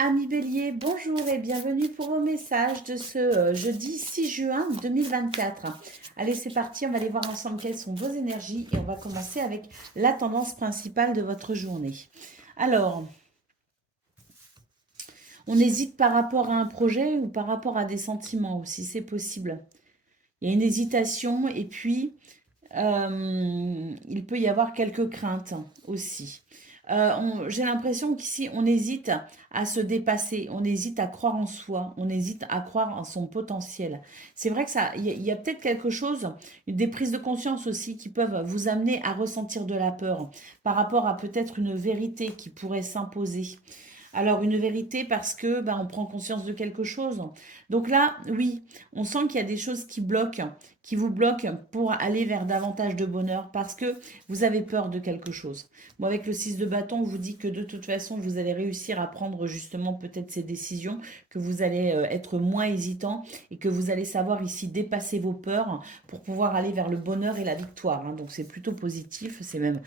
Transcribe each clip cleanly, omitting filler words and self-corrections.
Amis Bélier, bonjour et bienvenue pour vos messages de ce jeudi 6 juin 2024. Allez, c'est parti, on va aller voir ensemble quelles sont vos énergies et on va commencer avec la tendance principale de votre journée. Alors, on hésite par rapport à un projet ou par rapport à des sentiments aussi, c'est possible. Il y a une hésitation et puis il peut y avoir quelques craintes aussi. J'ai l'impression qu'ici, on hésite à se dépasser, on hésite à croire en soi, on hésite à croire en son potentiel. C'est vrai que ça, il y a peut-être quelque chose, des prises de conscience aussi qui peuvent vous amener à ressentir de la peur par rapport à peut-être une vérité qui pourrait s'imposer. Alors une vérité parce que on prend conscience de quelque chose. Donc là, oui, on sent qu'il y a des choses qui bloquent, qui vous bloquent pour aller vers davantage de bonheur parce que vous avez peur de quelque chose. Bon, avec le 6 de bâton, on vous dit que de toute façon, vous allez réussir à prendre justement peut-être ces décisions, que vous allez être moins hésitant et que vous allez savoir ici dépasser vos peurs pour pouvoir aller vers le bonheur et la victoire, hein. Donc c'est plutôt positif, c'est même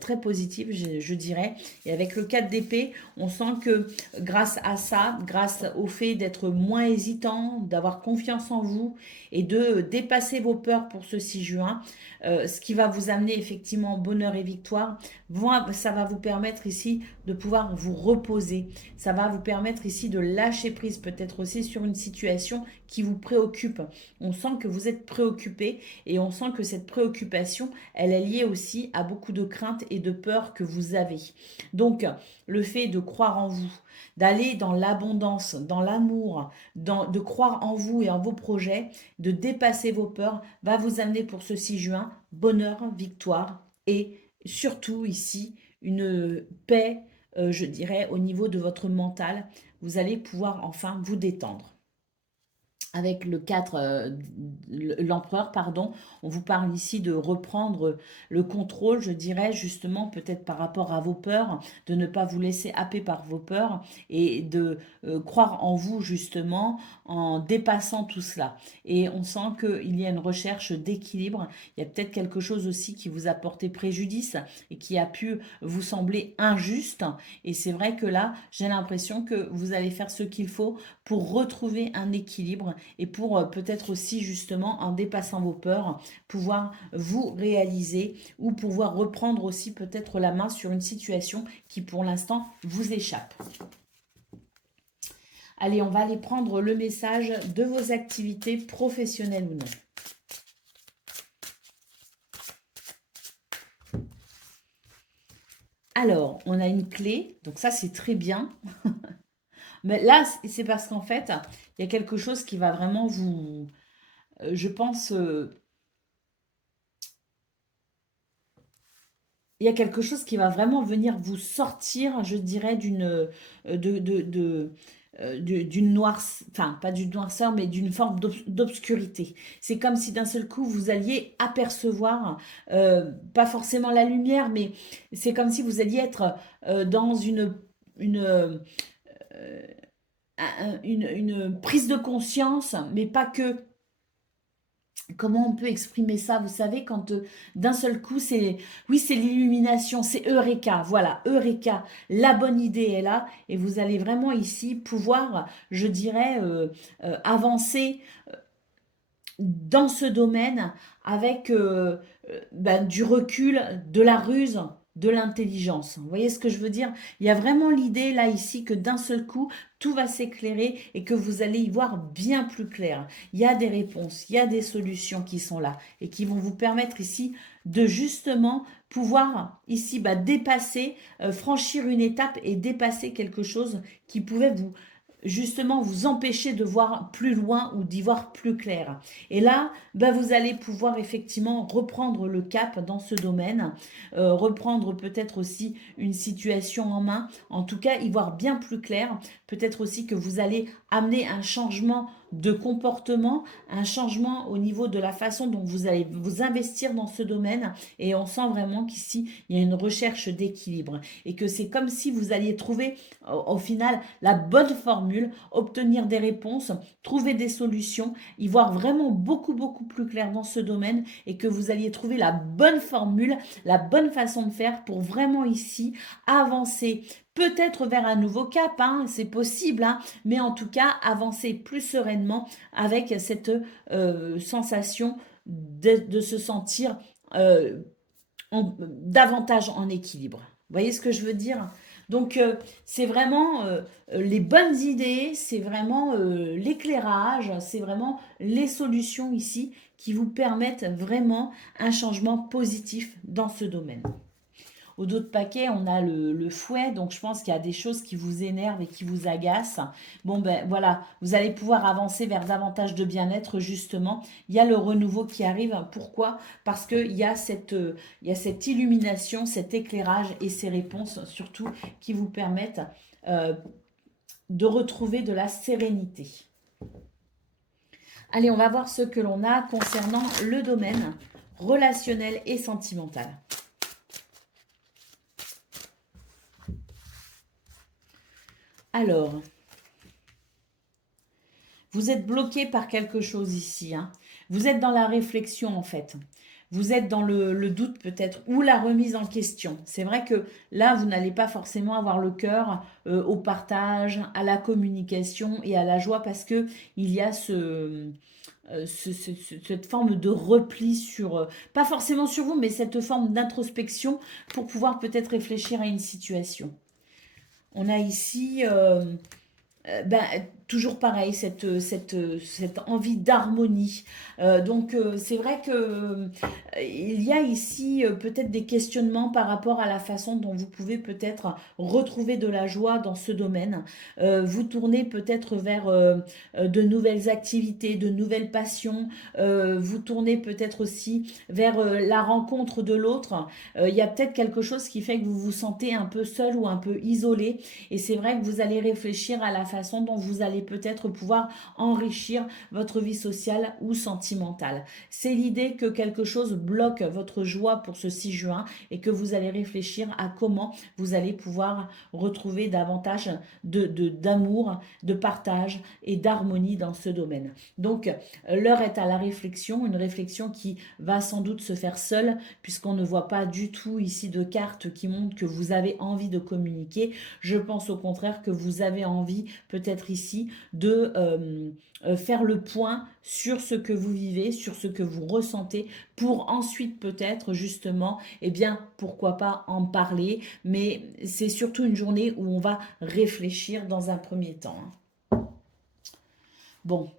très positif, je dirais. Et avec le 4 d'épée, on sent que grâce à ça, grâce au fait d'être moins hésitant, d'avoir confiance en vous et de dépasser vos peurs pour ce 6 juin, ce qui va vous amener effectivement bonheur et victoire, ça va vous permettre ici de pouvoir vous reposer. Ça va vous permettre ici de lâcher prise peut-être aussi sur une situation qui vous préoccupe. On sent que vous êtes préoccupé et on sent que cette préoccupation, elle est liée aussi à beaucoup de craintes et de peurs que vous avez. Donc, le fait de croire en vous, d'aller dans l'abondance, dans l'amour, de croire en vous et en vos projets, de dépasser vos peurs, va vous amener pour ce 6 juin bonheur, victoire et surtout ici une paix, je dirais, au niveau de votre mental. Vous allez pouvoir enfin vous détendre. Avec le 4, l'empereur, pardon, on vous parle ici de reprendre le contrôle, je dirais, justement, peut-être par rapport à vos peurs, de ne pas vous laisser happer par vos peurs et de croire en vous, justement, en dépassant tout cela. Et on sent qu'il y a une recherche d'équilibre. Il y a peut-être quelque chose aussi qui vous a porté préjudice et qui a pu vous sembler injuste. Et c'est vrai que là, j'ai l'impression que vous allez faire ce qu'il faut pour retrouver un équilibre et pour peut-être aussi justement en dépassant vos peurs, pouvoir vous réaliser ou pouvoir reprendre aussi peut-être la main sur une situation qui pour l'instant vous échappe. Allez, on va aller prendre le message de vos activités professionnelles ou non. Alors, on a une clé, donc ça c'est très bien. Mais là, c'est parce qu'en fait, il y a quelque chose qui va vraiment vous, je pense, il y a quelque chose qui va vraiment venir vous sortir, je dirais, d'une noire, enfin pas d'une noirceur, mais d'une forme d'obscurité. C'est comme si d'un seul coup vous alliez apercevoir, pas forcément la lumière, mais c'est comme si vous alliez être dans une, euh, une prise de conscience, mais pas que. Comment on peut exprimer ça? Vous savez, quand d'un seul coup, oui, c'est l'illumination, c'est Eureka. Voilà, Eureka, la bonne idée est là et vous allez vraiment ici pouvoir, je dirais, avancer dans ce domaine avec du recul, de la ruse, de l'intelligence. Vous voyez ce que je veux dire? Il y a vraiment l'idée là ici que d'un seul coup, tout va s'éclairer et que vous allez y voir bien plus clair. Il y a des réponses, il y a des solutions qui sont là et qui vont vous permettre ici de justement pouvoir ici dépasser, franchir une étape et dépasser quelque chose qui pouvait vous justement vous empêcher de voir plus loin ou d'y voir plus clair. Et là, vous allez pouvoir effectivement reprendre le cap dans ce domaine, reprendre peut-être aussi une situation en main, en tout cas y voir bien plus clair. Peut-être aussi que vous allez amener un changement de comportement, un changement au niveau de la façon dont vous allez vous investir dans ce domaine. Et on sent vraiment qu'ici, il y a une recherche d'équilibre et que c'est comme si vous alliez trouver au final la bonne formule, obtenir des réponses, trouver des solutions, y voir vraiment beaucoup, beaucoup plus clair dans ce domaine et que vous alliez trouver la bonne formule, la bonne façon de faire pour vraiment ici avancer peut-être vers un nouveau cap, hein, c'est possible, hein, mais en tout cas, avancer plus sereinement avec cette sensation de se sentir davantage en équilibre. Vous voyez ce que je veux dire? Donc, c'est vraiment les bonnes idées, c'est vraiment l'éclairage, c'est vraiment les solutions ici qui vous permettent vraiment un changement positif dans ce domaine. Au dos de paquet, on a le fouet, donc je pense qu'il y a des choses qui vous énervent et qui vous agacent. Bon ben voilà, vous allez pouvoir avancer vers davantage de bien-être justement. Il y a le renouveau qui arrive. Pourquoi? Parce qu'il y a cette illumination, cet éclairage et ces réponses surtout qui vous permettent euh, de retrouver de la sérénité. Allez, on va voir ce que l'on a concernant le domaine relationnel et sentimental. Alors, vous êtes bloqué par quelque chose ici. Hein. Vous êtes dans la réflexion en fait. Vous êtes dans le doute peut-être ou la remise en question. C'est vrai que là, vous n'allez pas forcément avoir le cœur au partage, à la communication et à la joie parce que il y a cette forme de repli sur, pas forcément sur vous, mais cette forme d'introspection pour pouvoir peut-être réfléchir à une situation. On a ici ben, toujours pareil, cette envie d'harmonie. Donc, c'est vrai que il y a ici peut-être des questionnements par rapport à la façon dont vous pouvez peut-être retrouver de la joie dans ce domaine. Vous tournez peut-être vers de nouvelles activités, de nouvelles passions. Vous tournez peut-être aussi vers la rencontre de l'autre. Il y a peut-être quelque chose qui fait que vous vous sentez un peu seul ou un peu isolé. Et c'est vrai que vous allez réfléchir à la façon dont vous allez peut-être pouvoir enrichir votre vie sociale ou sentimentale. C'est l'idée que quelque chose bloque votre joie pour ce 6 juin et que vous allez réfléchir à comment vous allez pouvoir retrouver davantage d'amour, de partage et d'harmonie dans ce domaine. Donc, l'heure est à la réflexion, une réflexion qui va sans doute se faire seule puisqu'on ne voit pas du tout ici de cartes qui montrent que vous avez envie de communiquer. Je pense au contraire que vous avez envie peut-être ici de faire le point sur ce que vous vivez, sur ce que vous ressentez pour ensuite peut-être justement, eh bien pourquoi pas en parler, mais c'est surtout une journée où on va réfléchir dans un premier temps. Hein. Bon,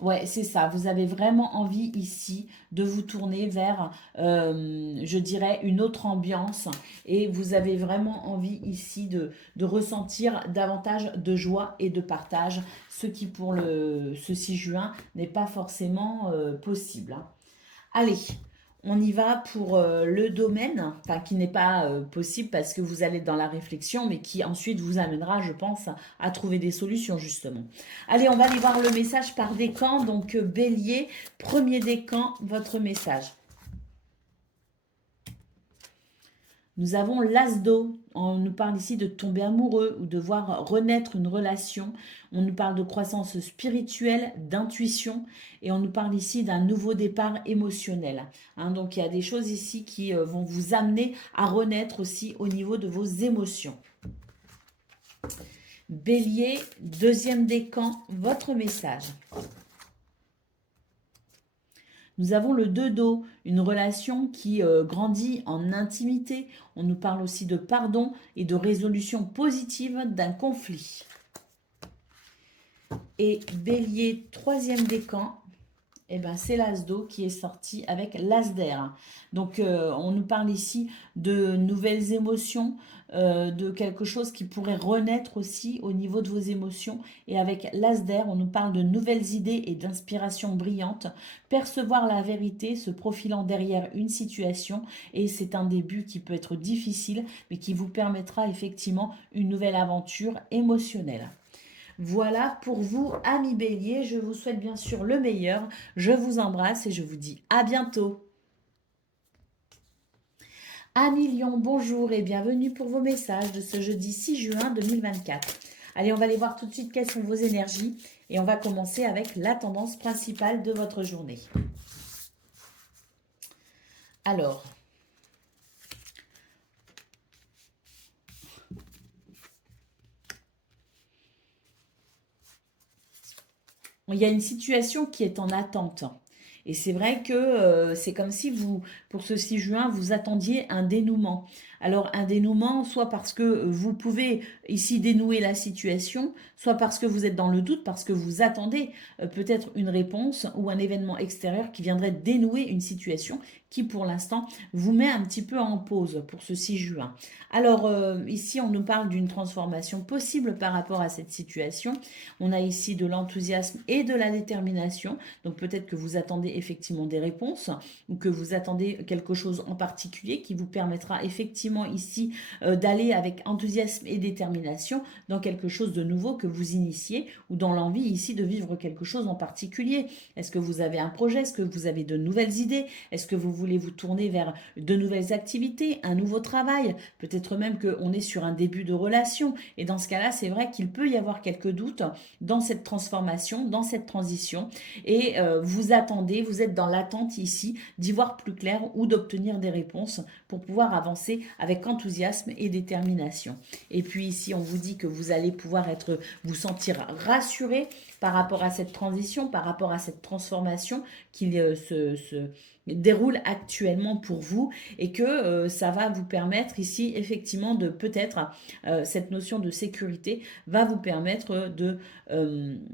ouais, c'est ça. Vous avez vraiment envie ici de vous tourner vers, je dirais, une autre ambiance. Et vous avez vraiment envie ici de ressentir davantage de joie et de partage, ce qui pour ce 6 juin n'est pas forcément possible. Hein. Allez, on y va pour le domaine, enfin qui n'est pas possible parce que vous allez dans la réflexion, mais qui ensuite vous amènera, je pense, à trouver des solutions justement. Allez, on va aller voir le message par décan. Donc Bélier, premier décan, votre message. Nous avons l'as d'eau. On nous parle ici de tomber amoureux ou de voir renaître une relation. On nous parle de croissance spirituelle, d'intuition. Et on nous parle ici d'un nouveau départ émotionnel. Hein, donc il y a des choses ici qui vont vous amener à renaître aussi au niveau de vos émotions. Bélier, deuxième décan, votre message. Nous avons le 2 d'eau, une relation qui grandit en intimité. On nous parle aussi de pardon et de résolution positive d'un conflit. Et Bélier, troisième décan, eh ben, c'est l'as d'eau qui est sorti avec l'as d'air. Donc, on nous parle ici de nouvelles émotions, de quelque chose qui pourrait renaître aussi au niveau de vos émotions. Et avec l'as d'air, on nous parle de nouvelles idées et d'inspiration brillante. Percevoir la vérité, se profilant derrière une situation. Et c'est un début qui peut être difficile, mais qui vous permettra effectivement une nouvelle aventure émotionnelle. Voilà pour vous, amis Bélier. Je vous souhaite bien sûr le meilleur. Je vous embrasse et je vous dis à bientôt. Amis Lion, bonjour et bienvenue pour vos messages de ce jeudi 6 juin 2024. Allez, on va aller voir tout de suite quelles sont vos énergies et on va commencer avec la tendance principale de votre journée. Alors, il y a une situation qui est en attente. Et c'est vrai que c'est comme si vous, pour ce 6 juin, vous attendiez un dénouement. Alors un dénouement, soit parce que vous pouvez ici dénouer la situation, soit parce que vous êtes dans le doute, parce que vous attendez peut-être une réponse ou un événement extérieur qui viendrait dénouer une situation qui pour l'instant vous met un petit peu en pause pour ce 6 juin. Alors ici on nous parle d'une transformation possible par rapport à cette situation. On a ici de l'enthousiasme et de la détermination. Donc peut-être que vous attendez effectivement des réponses ou que vous attendez quelque chose en particulier qui vous permettra effectivement ici d'aller avec enthousiasme et détermination dans quelque chose de nouveau que vous initiez ou dans l'envie ici de vivre quelque chose en particulier. Est-ce que vous avez un projet? Est-ce que vous avez de nouvelles idées? Est-ce que vous voulez vous tourner vers de nouvelles activités, un nouveau travail? Peut-être même qu'on est sur un début de relation. Et dans ce cas-là, c'est vrai qu'il peut y avoir quelques doutes dans cette transformation, dans cette transition. Et vous attendez, vous êtes dans l'attente ici d'y voir plus clair ou d'obtenir des réponses pour pouvoir avancer avec enthousiasme et détermination. Et puis ici, on vous dit que vous allez pouvoir vous sentir rassuré par rapport à cette transition, par rapport à cette transformation qui se déroule actuellement pour vous et que ça va vous permettre ici effectivement de peut-être cette notion de sécurité va vous permettre de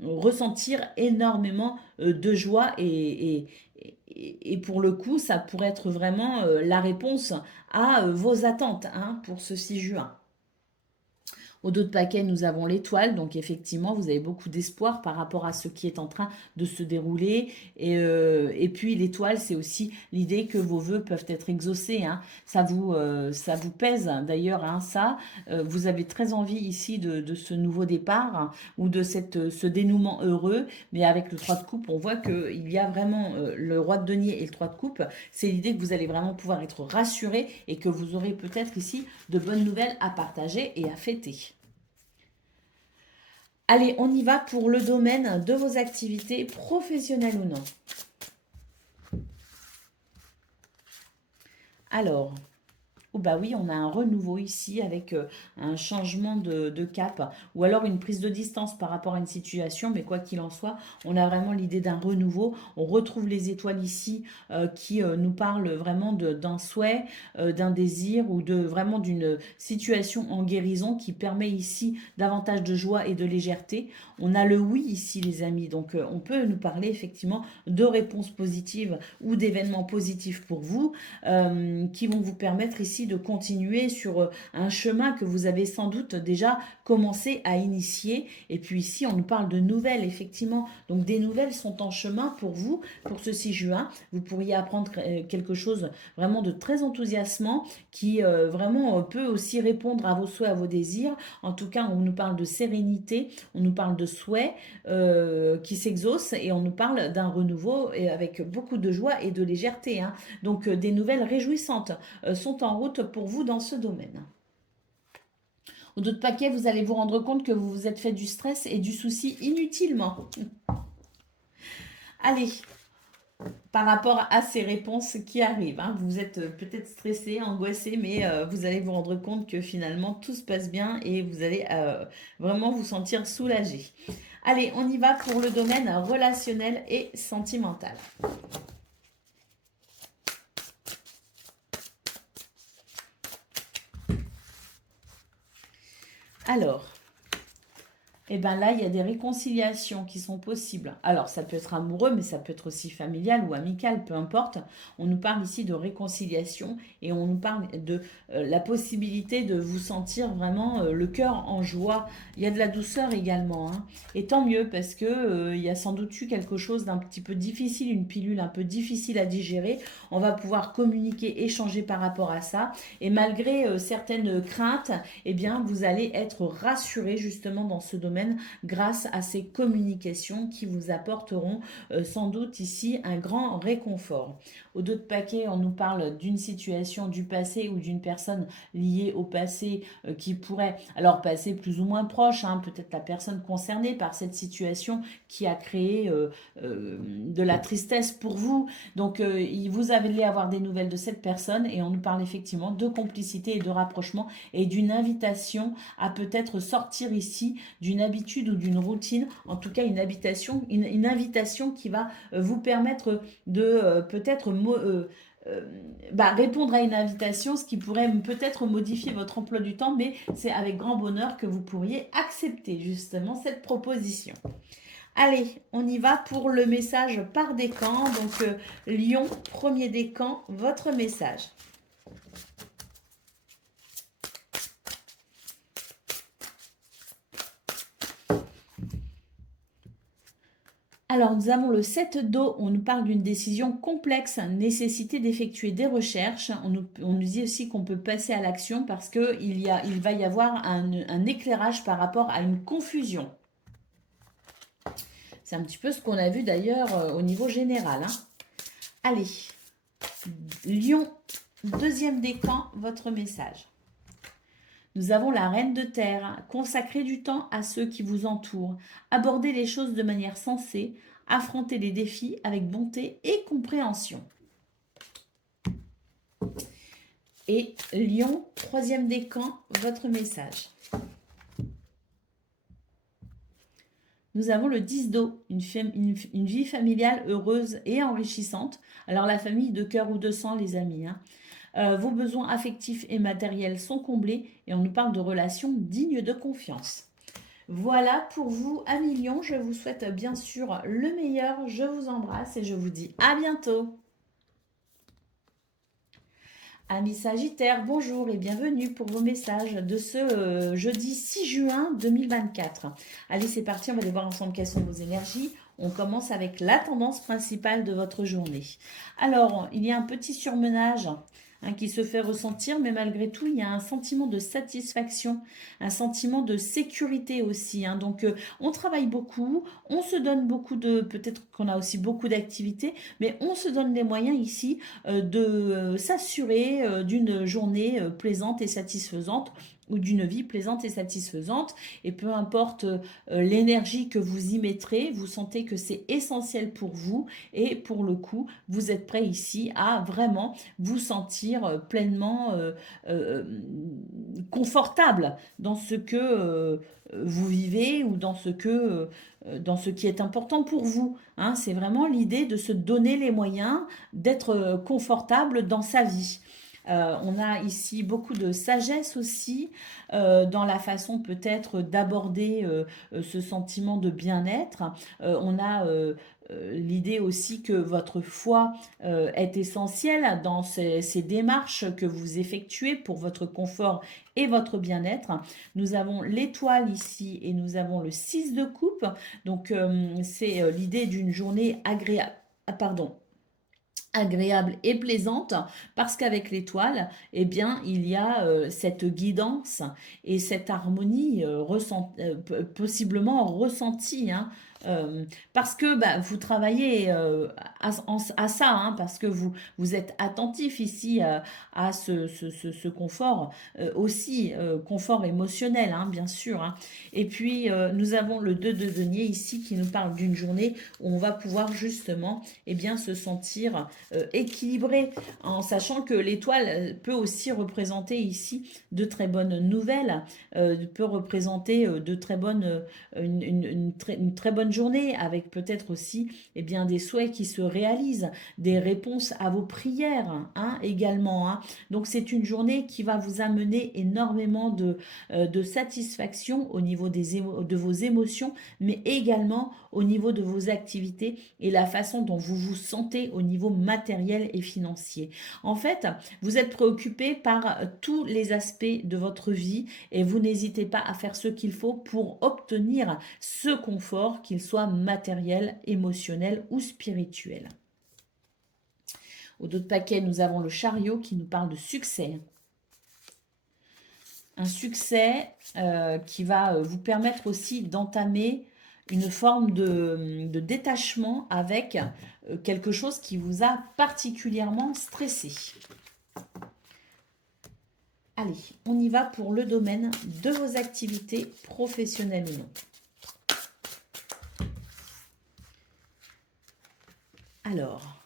ressentir énormément de joie et pour le coup ça pourrait être vraiment la réponse à vos attentes hein, pour ce 6 juin. Au dos de paquet, nous avons l'étoile. Donc, effectivement, vous avez beaucoup d'espoir par rapport à ce qui est en train de se dérouler. Et puis, l'étoile, c'est aussi l'idée que vos vœux peuvent être exaucés. Hein. Ça vous pèse d'ailleurs, hein, ça. Vous avez très envie ici de ce nouveau départ hein, ou de ce dénouement heureux. Mais avec le 3 de coupe, on voit qu'il y a vraiment le roi de denier et le 3 de coupe. C'est l'idée que vous allez vraiment pouvoir être rassuré et que vous aurez peut-être ici de bonnes nouvelles à partager et à fêter. Allez, on y va pour le domaine de vos activités professionnelles ou non. Alors, oh bah oui, on a un renouveau ici avec un changement de cap ou alors une prise de distance par rapport à une situation, mais quoi qu'il en soit, on a vraiment l'idée d'un renouveau. On retrouve les étoiles ici qui nous parlent vraiment d'un souhait, d'un désir ou vraiment d'une situation en guérison qui permet ici davantage de joie et de légèreté. On a le oui ici les amis, donc on peut nous parler effectivement de réponses positives ou d'événements positifs pour vous qui vont vous permettre ici de continuer sur un chemin que vous avez sans doute déjà commencé à initier. Et puis ici, on nous parle de nouvelles, effectivement. Donc des nouvelles sont en chemin pour vous, pour ce 6 juin. Vous pourriez apprendre quelque chose vraiment de très enthousiasmant qui vraiment peut aussi répondre à vos souhaits, à vos désirs. En tout cas, on nous parle de sérénité, on nous parle de souhaits qui s'exaucent et on nous parle d'un renouveau et avec beaucoup de joie et de légèreté. Hein. Donc des nouvelles réjouissantes sont en route pour vous dans ce domaine. Au dos de paquet, vous allez vous rendre compte que vous vous êtes fait du stress et du souci inutilement. Allez, par rapport à ces réponses qui arrivent, hein, vous êtes peut-être stressé, angoissé, mais vous allez vous rendre compte que finalement tout se passe bien et vous allez vraiment vous sentir soulagé. Allez, on y va pour le domaine relationnel et sentimental. Alors, et bien là, il y a des réconciliations qui sont possibles. Alors, ça peut être amoureux, mais ça peut être aussi familial ou amical, peu importe. On nous parle ici de réconciliation et on nous parle de la possibilité de vous sentir vraiment le cœur en joie. Il y a de la douceur également. Hein. Et tant mieux, parce que il y a sans doute eu quelque chose d'un petit peu difficile, une pilule un peu difficile à digérer. On va pouvoir communiquer, échanger par rapport à ça. Et malgré certaines craintes, eh bien, vous allez être rassuré justement dans ce domaine grâce à ces communications qui vous apporteront sans doute ici un grand réconfort. Au dos de paquet, on nous parle d'une situation du passé ou d'une personne liée au passé qui pourrait, alors passé plus ou moins proche, hein, peut-être la personne concernée par cette situation qui a créé de la tristesse pour vous. Donc vous allez avoir des nouvelles de cette personne et on nous parle effectivement de complicité et de rapprochement et d'une invitation à peut-être sortir ici d'une habitude ou d'une routine, en tout cas une invitation qui va vous permettre de peut-être répondre à une invitation, ce qui pourrait peut-être modifier votre emploi du temps, mais c'est avec grand bonheur que vous pourriez accepter justement cette proposition. Allez, on y va pour le message par décan. Donc, Lion, premier décan, votre message. Alors, nous avons le 7 d'eau, on nous parle d'une décision complexe, nécessité d'effectuer des recherches. On nous dit aussi qu'on peut passer à l'action parce qu'il va y avoir un éclairage par rapport à une confusion. C'est un petit peu ce qu'on a vu d'ailleurs au niveau général. Hein. Allez, Lion, deuxième décan, votre message. Nous avons la reine de terre. Consacrez du temps à ceux qui vous entourent. Abordez les choses de manière sensée. Affrontez les défis avec bonté et compréhension. Et Lion, troisième décan, votre message. Nous avons le 10 d'eau, une vie familiale heureuse et enrichissante. Alors la famille de cœur ou de sang, les amis. Hein. Vos besoins affectifs et matériels sont comblés et on nous parle de relations dignes de confiance. Voilà pour vous, amis Lion. Je vous souhaite bien sûr le meilleur. Je vous embrasse et je vous dis à bientôt. Amis Sagittaires, bonjour et bienvenue pour vos messages de ce jeudi 6 juin 2024. Allez, c'est parti, on va aller voir ensemble quelles sont vos énergies. On commence avec la tendance principale de votre journée. Alors, il y a un petit surmenage qui se fait ressentir, mais malgré tout, il y a un sentiment de satisfaction, un sentiment de sécurité aussi. Donc, on travaille beaucoup, on se donne peut-être qu'on a aussi beaucoup d'activités, mais on se donne les moyens ici de s'assurer d'une journée plaisante et satisfaisante ou d'une vie plaisante et satisfaisante. Et peu importe l'énergie que vous y mettrez, vous sentez que c'est essentiel pour vous et pour le coup, vous êtes prêt ici à vraiment vous sentir pleinement confortable dans ce que vous vivez ou dans ce qui est important pour vous. Hein. C'est vraiment l'idée de se donner les moyens d'être confortable dans sa vie. On a ici beaucoup de sagesse aussi dans la façon peut-être d'aborder ce sentiment de bien-être. On a l'idée aussi que votre foi est essentielle dans ces démarches que vous effectuez pour votre confort et votre bien-être. Nous avons l'étoile ici et nous avons le 6 de coupe. Donc c'est l'idée d'une journée agréable. Agréable et plaisante parce qu'avec l'étoile, eh bien, il y a cette guidance et cette harmonie possiblement ressentie. Hein, parce que vous travaillez à ça, hein, parce que vous êtes attentif ici à ce confort, aussi confort émotionnel, hein, bien sûr. Hein. Et puis, nous avons le 2 de denier ici qui nous parle d'une journée où on va pouvoir justement se sentir équilibré, en sachant que l'étoile peut aussi représenter ici de très bonnes nouvelles, peut représenter de très bonnes, une très bonne journée, avec peut-être aussi des souhaits qui se réalisent, des réponses à vos prières hein, également. Hein. Donc c'est une journée qui va vous amener énormément de satisfaction au niveau de vos émotions, mais également au niveau de vos activités et la façon dont vous vous sentez au niveau matériel et financier. En fait, vous êtes préoccupé par tous les aspects de votre vie et vous n'hésitez pas à faire ce qu'il faut pour obtenir ce confort, qu'il soit matériel, émotionnel ou spirituel. Au dos de paquet, nous avons le chariot qui nous parle de succès. Un succès qui va vous permettre aussi d'entamer une forme de détachement avec quelque chose qui vous a particulièrement stressé. Allez, on y va pour le domaine de vos activités professionnelles ou non. Alors,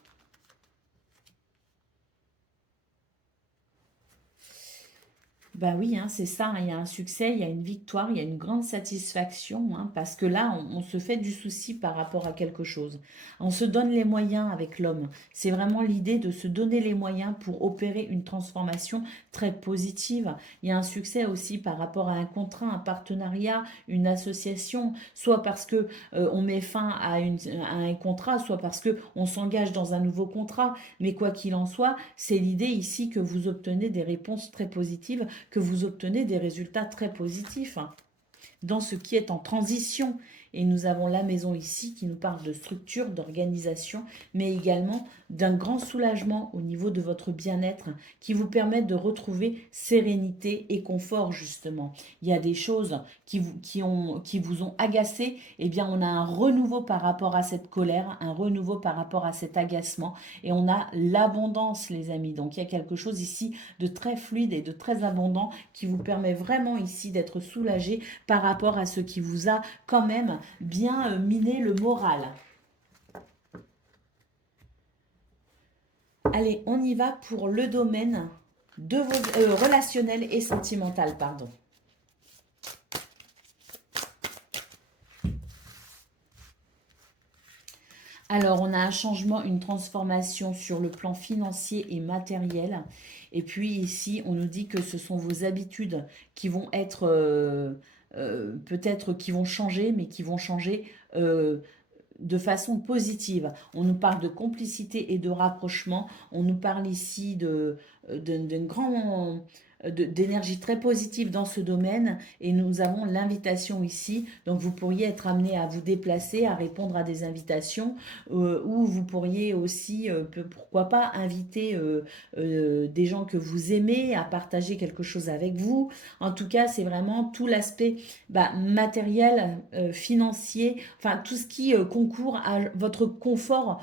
Bah oui, hein, c'est ça, hein, il y a un succès, il y a une victoire, il y a une grande satisfaction, hein, parce que là, on se fait du souci par rapport à quelque chose. On se donne les moyens avec l'homme. C'est vraiment l'idée de se donner les moyens pour opérer une transformation très positive. Il y a un succès aussi par rapport à un contrat, un partenariat, une association, soit parce que on met fin à un contrat, soit parce que on s'engage dans un nouveau contrat. Mais quoi qu'il en soit, c'est l'idée ici que vous obtenez des réponses très positives, que vous obtenez des résultats très positifs, hein, dans ce qui est en transition. Et nous avons la maison ici qui nous parle de structure, d'organisation, mais également d'un grand soulagement au niveau de votre bien-être qui vous permet de retrouver sérénité et confort justement. Il y a des choses qui vous ont agacé, eh bien on a un renouveau par rapport à cette colère, un renouveau par rapport à cet agacement et on a l'abondance les amis. Donc il y a quelque chose ici de très fluide et de très abondant qui vous permet vraiment ici d'être soulagé par rapport à ce qui vous a quand même bien miné le moral. Allez, on y va pour le domaine de vos relationnel et sentimental, pardon. Alors, on a un changement, une transformation sur le plan financier et matériel. Et puis ici, on nous dit que ce sont vos habitudes qui vont être, peut-être qui vont changer, mais qui vont changer de façon positive. On nous parle de complicité et de rapprochement. On nous parle ici d'un grand d'énergie très positive dans ce domaine et nous avons l'invitation ici. Donc vous pourriez être amené à vous déplacer, à répondre à des invitations ou vous pourriez aussi, pourquoi pas, inviter des gens que vous aimez à partager quelque chose avec vous. En tout cas, c'est vraiment tout l'aspect matériel, financier, enfin tout ce qui concourt à votre confort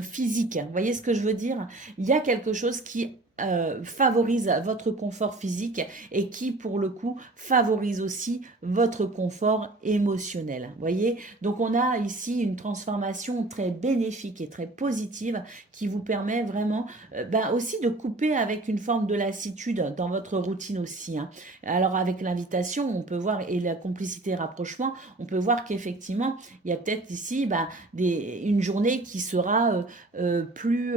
physique. Vous voyez ce que je veux dire? Il y a quelque chose qui favorise votre confort physique et qui, pour le coup, favorise aussi votre confort émotionnel. Vous voyez? Donc, on a ici une transformation très bénéfique et très positive qui vous permet vraiment aussi de couper avec une forme de lassitude dans votre routine aussi, hein. Alors, avec l'invitation, on peut voir, et la complicité rapprochement, on peut voir qu'effectivement, il y a peut-être ici une journée qui sera plus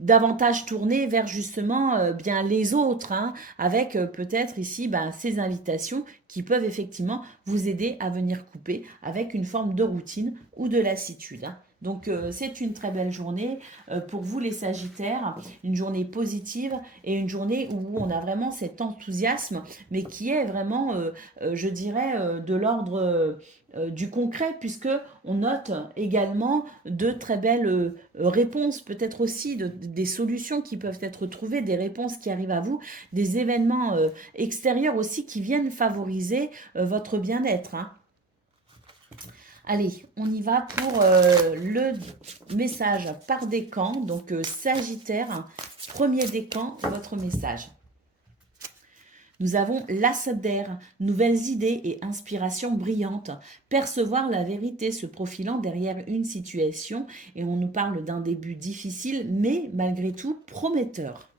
davantage tournée vers justement bien les autres, hein, avec peut-être ici ces invitations qui peuvent effectivement vous aider à venir couper avec une forme de routine ou de lassitude, hein. Donc c'est une très belle journée pour vous les Sagittaires, une journée positive et une journée où on a vraiment cet enthousiasme, mais qui est vraiment, je dirais, de l'ordre du concret, puisque on note également de très belles réponses, peut-être aussi des solutions qui peuvent être trouvées, des réponses qui arrivent à vous, des événements extérieurs aussi qui viennent favoriser votre bien-être, hein. Allez, on y va pour le message par décan. Donc Sagittaire, premier décan, votre message. Nous avons l'as d'air, nouvelles idées et inspirations brillantes, percevoir la vérité se profilant derrière une situation et on nous parle d'un début difficile mais malgré tout prometteur.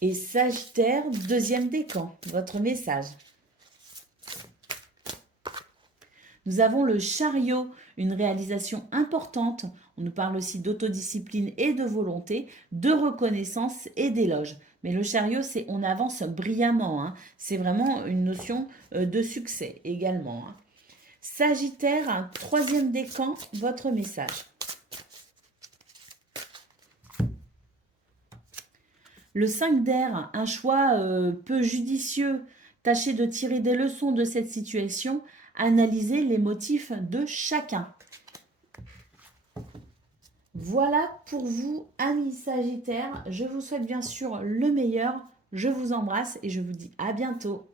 Et Sagittaire, deuxième décan, votre message. Nous avons le chariot, une réalisation importante. On nous parle aussi d'autodiscipline et de volonté, de reconnaissance et d'éloge. Mais le chariot, c'est on avance brillamment, hein. C'est vraiment une notion de succès également, hein. Sagittaire, troisième décan, votre message. Le 5 d'air, un choix peu judicieux. Tâchez de tirer des leçons de cette situation. Analysez les motifs de chacun. Voilà pour vous, amis Sagittaires. Je vous souhaite bien sûr le meilleur. Je vous embrasse et je vous dis à bientôt.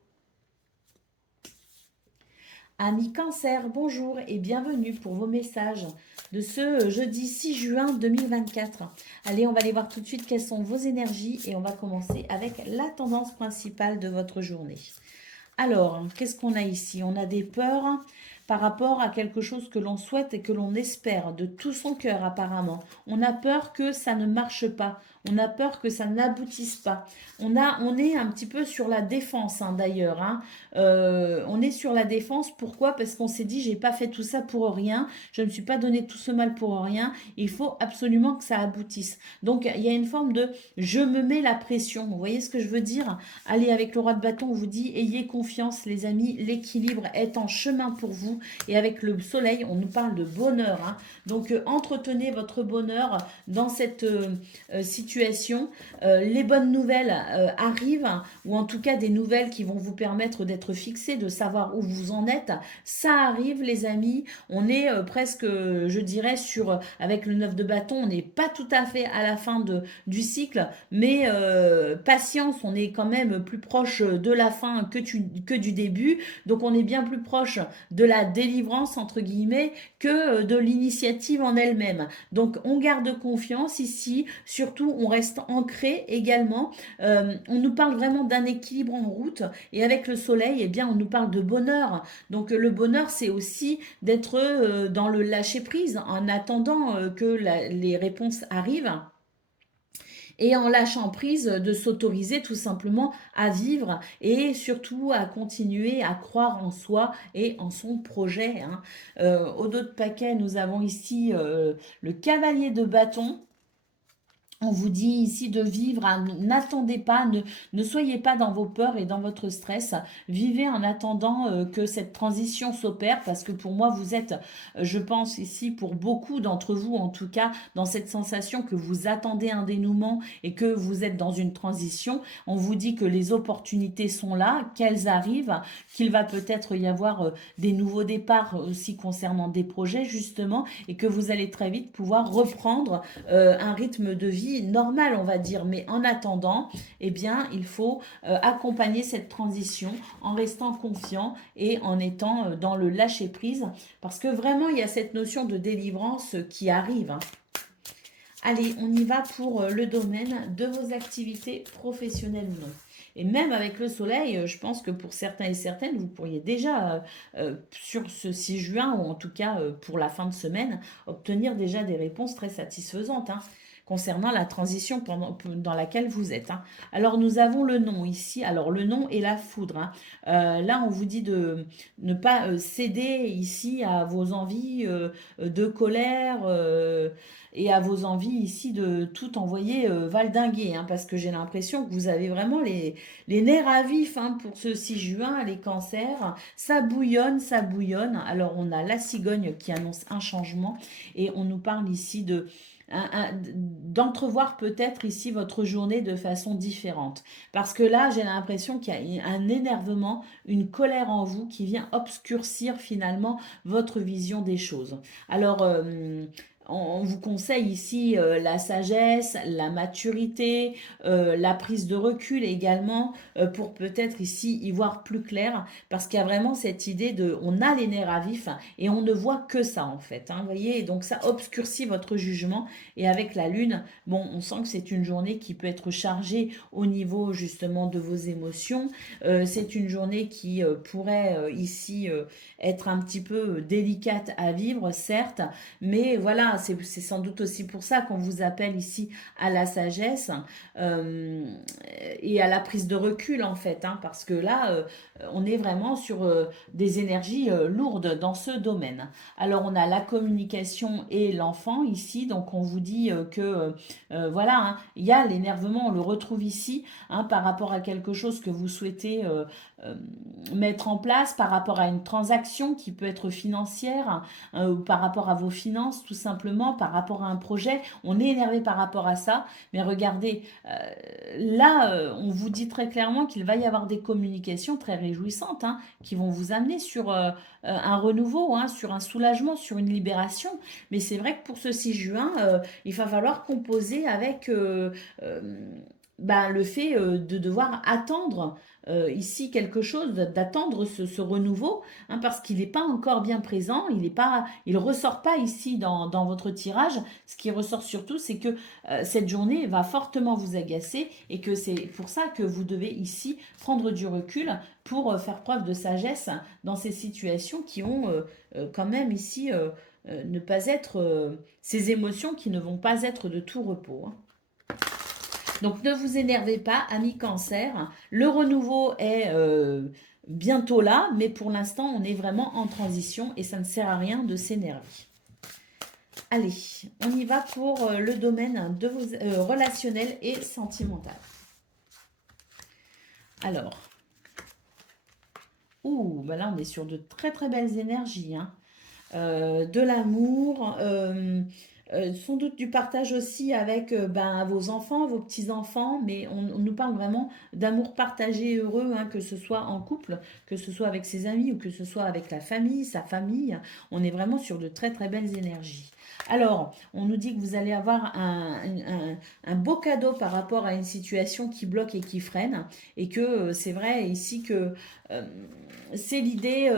Amis Cancer, bonjour et bienvenue pour vos messages de ce jeudi 6 juin 2024. Allez, on va aller voir tout de suite quelles sont vos énergies et on va commencer avec la tendance principale de votre journée. Alors, qu'est-ce qu'on a ici? On a des peurs par rapport à quelque chose que l'on souhaite et que l'on espère de tout son cœur apparemment. On a peur que ça ne marche pas. On a peur que ça n'aboutisse pas. On est un petit peu sur la défense, hein, d'ailleurs. Hein. On est sur la défense. Pourquoi? Parce qu'on s'est dit, j'ai pas fait tout ça pour rien. Je ne me suis pas donné tout ce mal pour rien. Il faut absolument que ça aboutisse. Donc, il y a une forme de je me mets la pression. Vous voyez ce que je veux dire? Allez, avec le roi de bâton, on vous dit, ayez confiance, les amis. L'équilibre est en chemin pour vous. Et avec le soleil, on nous parle de bonheur. Hein. Donc, entretenez votre bonheur dans cette situation. Les bonnes nouvelles arrivent, ou en tout cas des nouvelles qui vont vous permettre d'être fixés, de savoir où vous en êtes. Ça arrive, les amis. On est presque, je dirais, avec le 9 de bâton, on n'est pas tout à fait à la fin du cycle, mais patience, on est quand même plus proche de la fin que du début. Donc, on est bien plus proche de la délivrance, entre guillemets, que de l'initiative en elle-même. Donc, on garde confiance ici. Surtout, on reste ancré également. On nous parle vraiment d'un équilibre en route. Et avec le soleil, eh bien, on nous parle de bonheur. Donc, le bonheur, c'est aussi d'être dans le lâcher-prise en attendant que les réponses arrivent et en lâchant prise de s'autoriser tout simplement à vivre et surtout à continuer à croire en soi et en son projet. Hein. Au dos de paquet, nous avons ici le cavalier de bâton. On vous dit ici de vivre, hein, n'attendez pas, ne soyez pas dans vos peurs et dans votre stress. Vivez en attendant que cette transition s'opère parce que pour moi, vous êtes, je pense ici, pour beaucoup d'entre vous en tout cas, dans cette sensation que vous attendez un dénouement et que vous êtes dans une transition. On vous dit que les opportunités sont là, qu'elles arrivent, qu'il va peut-être y avoir des nouveaux départs aussi concernant des projets justement et que vous allez très vite pouvoir reprendre un rythme de vie normal, on va dire. Mais en attendant, eh bien, il faut accompagner cette transition en restant confiant et en étant dans le lâcher-prise parce que vraiment, il y a cette notion de délivrance qui arrive. Hein. Allez, on y va pour le domaine de vos activités professionnelles ou non. Et même avec le soleil, je pense que pour certains et certaines, vous pourriez déjà, sur ce 6 juin, ou en tout cas pour la fin de semaine, obtenir déjà des réponses très satisfaisantes. Hein, concernant la transition dans laquelle vous êtes. Hein. Alors, nous avons le nom ici. Alors, le nom et la foudre. Hein. Là, on vous dit de ne pas céder ici à vos envies de colère et à vos envies ici de tout envoyer valdinguer. Hein, parce que j'ai l'impression que vous avez vraiment les nerfs à vif hein, pour ce 6 juin, les cancers. Ça bouillonne, ça bouillonne. Alors, on a la cigogne qui annonce un changement et on nous parle ici d'entrevoir peut-être ici votre journée de façon différente. Parce que là, j'ai l'impression qu'il y a un énervement, une colère en vous qui vient obscurcir finalement votre vision des choses. Alors, on vous conseille ici la sagesse, la maturité, la prise de recul également, pour peut-être ici y voir plus clair, parce qu'il y a vraiment cette idée de, on a les nerfs à vif et on ne voit que ça en fait. Hein, vous voyez, et donc ça obscurcit votre jugement. Et avec la lune, bon, on sent que c'est une journée qui peut être chargée au niveau justement de vos émotions. C'est une journée qui pourrait ici être un petit peu délicate à vivre, certes, mais voilà, c'est sans doute aussi pour ça qu'on vous appelle ici à la sagesse euh, et à la prise de recul en fait, hein, parce que là, on est vraiment sur des énergies lourdes dans ce domaine. Alors, on a la communication et l'enfant ici, donc on vous dit que voilà, hein, il y a l'énervement, on le retrouve ici hein, par rapport à quelque chose que vous souhaitez euh, mettre en place, par rapport à une transaction qui peut être financière, ou par rapport à vos finances, tout simplement, par rapport à un projet. On est énervé par rapport à ça, mais regardez, là, on vous dit très clairement qu'il va y avoir des communications très réjouissantes hein, qui vont vous amener sur un renouveau, hein, sur un soulagement, sur une libération. Mais c'est vrai que pour ce 6 juin, il va falloir composer avec le fait de devoir attendre ici quelque chose, d'attendre ce renouveau, hein, parce qu'il n'est pas encore bien présent, il ressort pas ici dans votre tirage. Ce qui ressort surtout, c'est que cette journée va fortement vous agacer et que c'est pour ça que vous devez ici prendre du recul pour faire preuve de sagesse dans ces situations qui ont quand même ici ne pas être ces émotions qui ne vont pas être de tout repos. Hein. Donc, ne vous énervez pas, amis Cancer. Le renouveau est bientôt là, mais pour l'instant, on est vraiment en transition et ça ne sert à rien de s'énerver. Allez, on y va pour le domaine de vos relationnel et sentimental. Alors, bah là, on est sur de très très belles énergies, hein. De l'amour, sans doute du partage aussi avec ben, vos enfants, vos petits-enfants, mais on nous parle vraiment d'amour partagé heureux, hein, que ce soit en couple, que ce soit avec ses amis ou que ce soit avec la famille, sa famille. On est vraiment sur de très très belles énergies. Alors, on nous dit que vous allez avoir un beau cadeau par rapport à une situation qui bloque et qui freine, et que c'est vrai ici que euh, c'est l'idée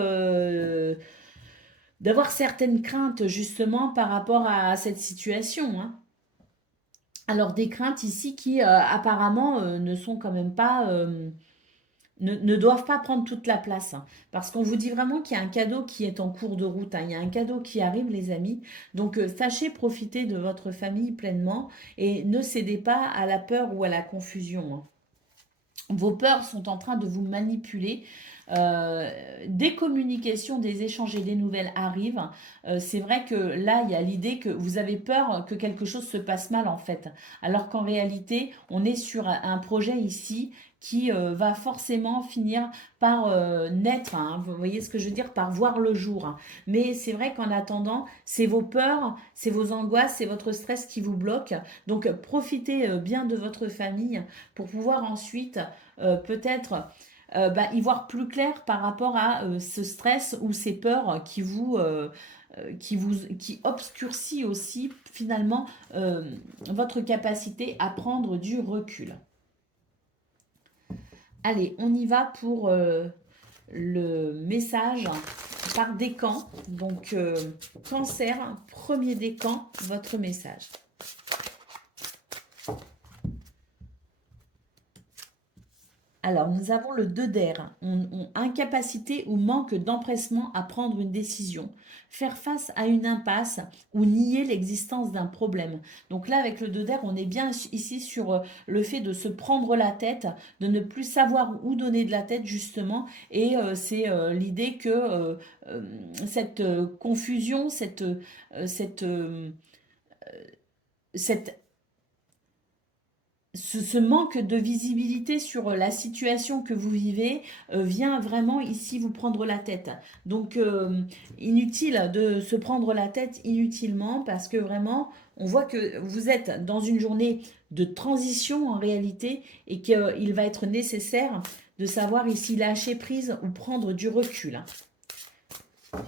d'avoir certaines craintes justement par rapport à cette situation, hein. Alors des craintes ici qui apparemment ne sont quand même pas, ne doivent pas prendre toute la place, hein. Parce qu'on vous dit vraiment qu'il y a un cadeau qui est en cours de route, hein. Il y a un cadeau qui arrive les amis. Donc sachez profiter de votre famille pleinement et ne cédez pas à la peur ou à la confusion, hein. Vos peurs sont en train de vous manipuler. Euh, des communications, des échanges et des nouvelles arrivent. C'est vrai que là, il y a l'idée que vous avez peur que quelque chose se passe mal en fait. Alors qu'en réalité, on est sur un projet ici qui va forcément finir par naître, hein. Vous voyez ce que je veux dire, par voir le jour, hein. Mais c'est vrai qu'en attendant, c'est vos peurs, c'est vos angoisses, c'est votre stress qui vous bloque. Donc profitez bien de votre famille pour pouvoir ensuite peut-être bah, y voir plus clair par rapport à ce stress ou ces peurs qui obscurcit aussi finalement votre capacité à prendre du recul. Allez, on y va pour le message par décan. Donc, cancer, premier décan, votre message. Alors, nous avons le 2 d'air. Incapacité ou manque d'empressement à prendre une décision. Faire face à une impasse ou nier l'existence d'un problème. Donc là, avec le 2 d'air, on est bien ici sur le fait de se prendre la tête, de ne plus savoir où donner de la tête, justement. Et c'est l'idée que euh, cette confusion, cette ce manque de visibilité sur la situation que vous vivez vient vraiment ici vous prendre la tête. Donc, inutile de se prendre la tête inutilement parce que vraiment, on voit que vous êtes dans une journée de transition en réalité et qu'il va être nécessaire de savoir ici lâcher prise ou prendre du recul.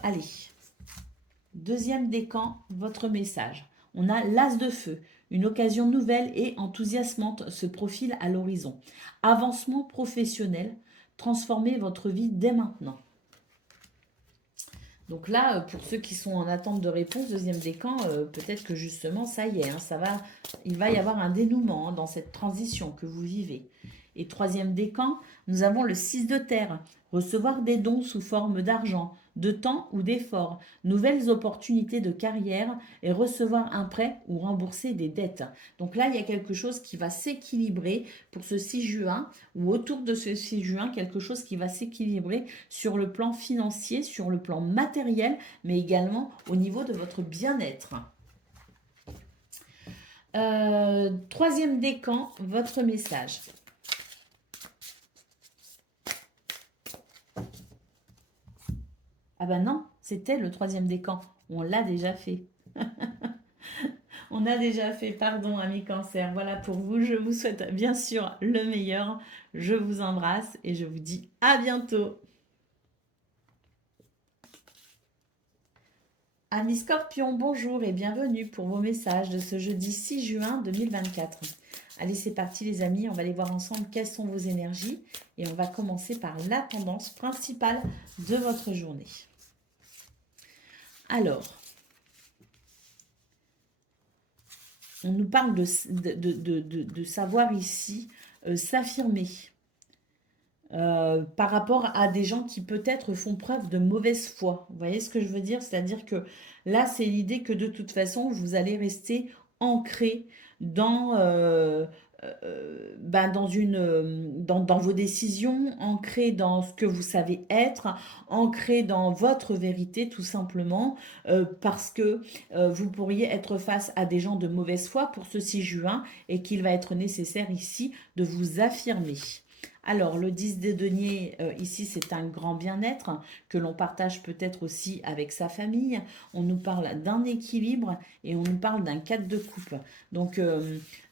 Allez, deuxième décan, votre message. On a l'as de feu. Une occasion nouvelle et enthousiasmante se profile à l'horizon. Avancement professionnel, transformez votre vie dès maintenant. Donc là, pour ceux qui sont en attente de réponse, deuxième décan, peut-être que justement, ça y est, hein, il va y avoir un dénouement, hein, dans cette transition que vous vivez. Et troisième décan, nous avons le 6 de terre. Recevoir des dons sous forme d'argent, de temps ou d'efforts, nouvelles opportunités de carrière et recevoir un prêt ou rembourser des dettes. Donc là, il y a quelque chose qui va s'équilibrer pour ce 6 juin ou autour de ce 6 juin, quelque chose qui va s'équilibrer sur le plan financier, sur le plan matériel, mais également au niveau de votre bien-être. Troisième décan, votre message. Ah ben non, c'était le troisième décan. On l'a déjà fait. On a déjà fait, pardon, amis cancer. Voilà pour vous. Je vous souhaite bien sûr le meilleur. Je vous embrasse et je vous dis à bientôt. Amis Scorpion, bonjour et bienvenue pour vos messages de ce jeudi 6 juin 2024. Allez, c'est parti les amis, on va aller voir ensemble quelles sont vos énergies et on va commencer par la tendance principale de votre journée. Alors, on nous parle de savoir ici s'affirmer par rapport à des gens qui peut-être font preuve de mauvaise foi. Vous voyez ce que je veux dire? C'est-à-dire que là, c'est l'idée que de toute façon, vous allez rester ancré dans ben, dans vos décisions, ancré dans ce que vous savez être, ancré dans votre vérité tout simplement, parce que vous pourriez être face à des gens de mauvaise foi pour ce 6 juin et qu'il va être nécessaire ici de vous affirmer. Alors, le 10 des deniers, ici, c'est un grand bien-être que l'on partage peut-être aussi avec sa famille. On nous parle d'un équilibre et on nous parle d'un 4 de coupe. Donc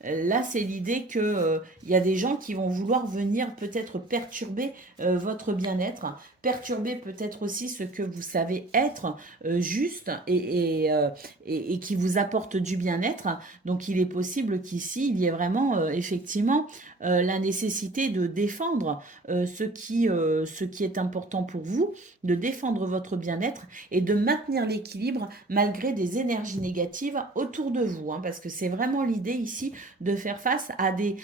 là, c'est l'idée que il y a des gens qui vont vouloir venir peut-être perturber votre bien-être, perturber peut-être aussi ce que vous savez être juste et qui vous apporte du bien-être. Donc, il est possible qu'ici, il y ait vraiment effectivement la nécessité de défendre ce qui est important pour vous, de défendre votre bien-être et de maintenir l'équilibre malgré des énergies négatives autour de vous. Hein, parce que c'est vraiment l'idée ici de faire face à des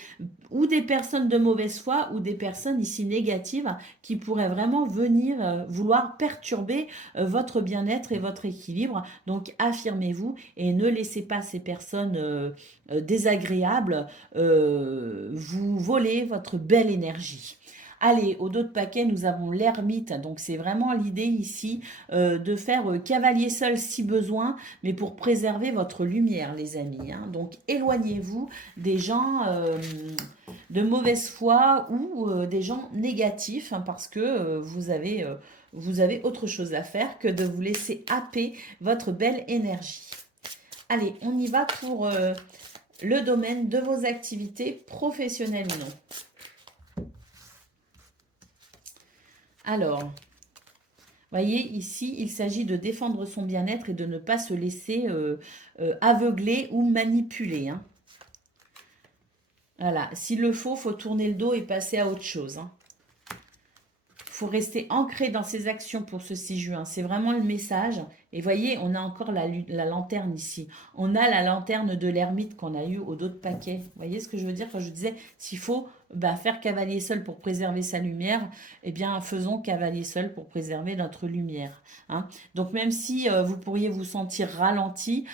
personnes de mauvaise foi ou des personnes ici négatives qui pourraient vraiment venir vouloir perturber votre bien-être et votre équilibre. Donc affirmez-vous et ne laissez pas ces personnes désagréables vous voler votre belle énergie. Allez, au dos de paquet, nous avons l'ermite. Donc, c'est vraiment l'idée ici de faire cavalier seul si besoin, mais pour préserver votre lumière, les amis. Hein. Donc, éloignez-vous des gens de mauvaise foi ou des gens négatifs, hein, parce que vous avez autre chose à faire que de vous laisser happer votre belle énergie. Allez, on y va pour le domaine de vos activités professionnelles ou non. Alors, voyez, ici, il s'agit de défendre son bien-être et de ne pas se laisser aveugler ou manipuler. Hein. Voilà, s'il le faut tourner le dos et passer à autre chose. Hein. Faut rester ancré dans ses actions pour ce 6 juin. C'est vraiment le message. Et voyez, on a encore la lanterne ici. On a la lanterne de l'ermite qu'on a eue au dos de paquet. Vous voyez ce que je veux dire quand je disais, s'il faut faire cavalier seul pour préserver sa lumière, eh bien, faisons cavalier seul pour préserver notre lumière. Hein. Donc, même si vous pourriez vous sentir ralenti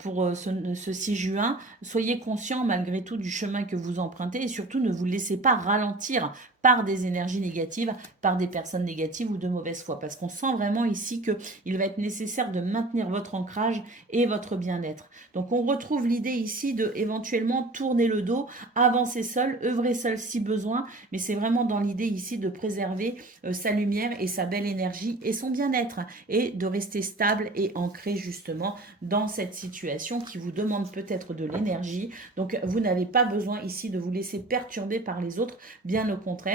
pour ce 6 juin, soyez conscient malgré tout du chemin que vous empruntez et surtout ne vous laissez pas ralentir par des énergies négatives, par des personnes négatives ou de mauvaise foi. Parce qu'on sent vraiment ici qu'il va être nécessaire de maintenir votre ancrage et votre bien-être. Donc on retrouve l'idée ici de éventuellement tourner le dos, avancer seul, œuvrer seul si besoin, mais c'est vraiment dans l'idée ici de préserver sa lumière et sa belle énergie et son bien-être et de rester stable et ancré justement dans cette situation qui vous demande peut-être de l'énergie. Donc vous n'avez pas besoin ici de vous laisser perturber par les autres, bien au contraire.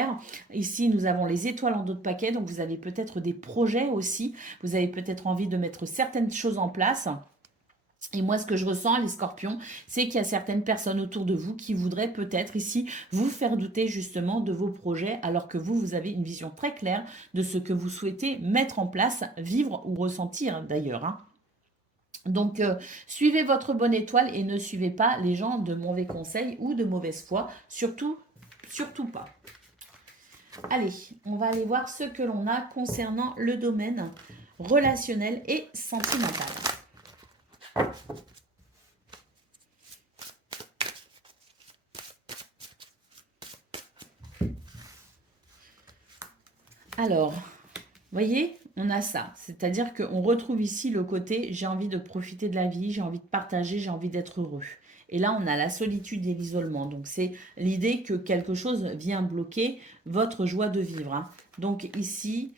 Ici, nous avons les étoiles en dos de paquet, donc vous avez peut-être des projets aussi. Vous avez peut-être envie de mettre certaines choses en place. Et moi, ce que je ressens, les scorpions, c'est qu'il y a certaines personnes autour de vous qui voudraient peut-être ici vous faire douter justement de vos projets, alors que vous avez une vision très claire de ce que vous souhaitez mettre en place, vivre ou ressentir d'ailleurs. Hein. Donc, suivez votre bonne étoile et ne suivez pas les gens de mauvais conseils ou de mauvaise foi, surtout pas. Allez, on va aller voir ce que l'on a concernant le domaine relationnel et sentimental. Alors, voyez, on a ça. C'est-à-dire qu'on retrouve ici le côté j'ai envie de profiter de la vie, j'ai envie de partager, j'ai envie d'être heureux. Et là, on a la solitude et l'isolement. Donc, c'est l'idée que quelque chose vient bloquer votre joie de vivre. Hein. Donc, ici,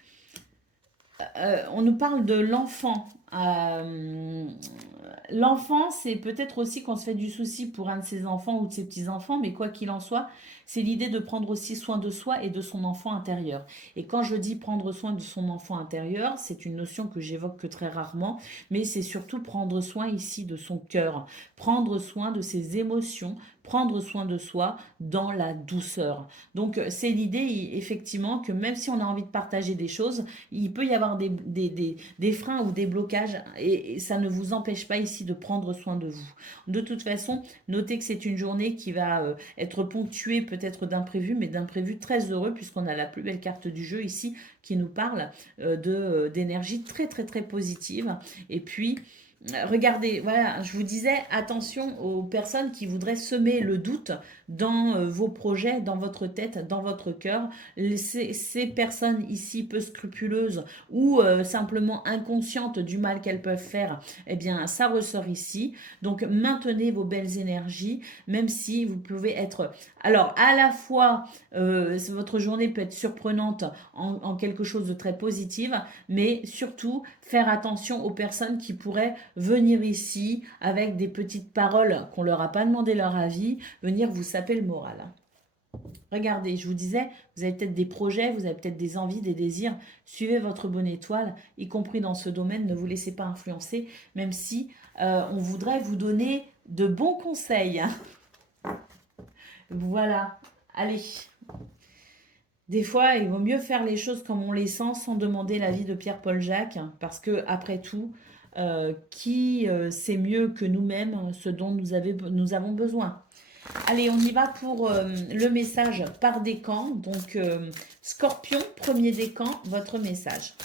on nous parle de l'enfant. L'enfant, c'est peut-être aussi qu'on se fait du souci pour un de ses enfants ou de ses petits-enfants, mais quoi qu'il en soit, c'est l'idée de prendre aussi soin de soi et de son enfant intérieur. Et quand je dis prendre soin de son enfant intérieur, c'est une notion que j'évoque que très rarement, mais c'est surtout prendre soin ici de son cœur, prendre soin de ses émotions, prendre soin de soi dans la douceur. Donc c'est l'idée effectivement que même si on a envie de partager des choses, il peut y avoir des freins ou des blocages et ça ne vous empêche pas ici de prendre soin de vous. De toute façon, notez que c'est une journée qui va être ponctuée peut-être d'imprévus, mais d'imprévus très heureux puisqu'on a la plus belle carte du jeu ici qui nous parle d'énergie très très très positive. Et puis regardez, voilà, je vous disais, attention aux personnes qui voudraient semer le doute dans vos projets, dans votre tête, dans votre cœur. Ces personnes ici peu scrupuleuses ou simplement inconscientes du mal qu'elles peuvent faire, eh bien, ça ressort ici. Donc, maintenez vos belles énergies, même si vous pouvez être... Alors, à la fois, votre journée peut être surprenante en quelque chose de très positif, mais surtout faire attention aux personnes qui pourraient venir ici avec des petites paroles qu'on leur a pas demandé leur avis, venir vous saper le moral. Regardez, je vous disais, vous avez peut-être des projets, vous avez peut-être des envies, des désirs. Suivez votre bonne étoile, y compris dans ce domaine. Ne vous laissez pas influencer, même si on voudrait vous donner de bons conseils. Voilà. Allez. Des fois, il vaut mieux faire les choses comme on les sent sans demander l'avis de Pierre-Paul Jacques, parce que après tout, qui sait mieux que nous-mêmes ce dont nous avons besoin. Allez, on y va pour le message par décan. Donc, Scorpion, premier décan, votre message.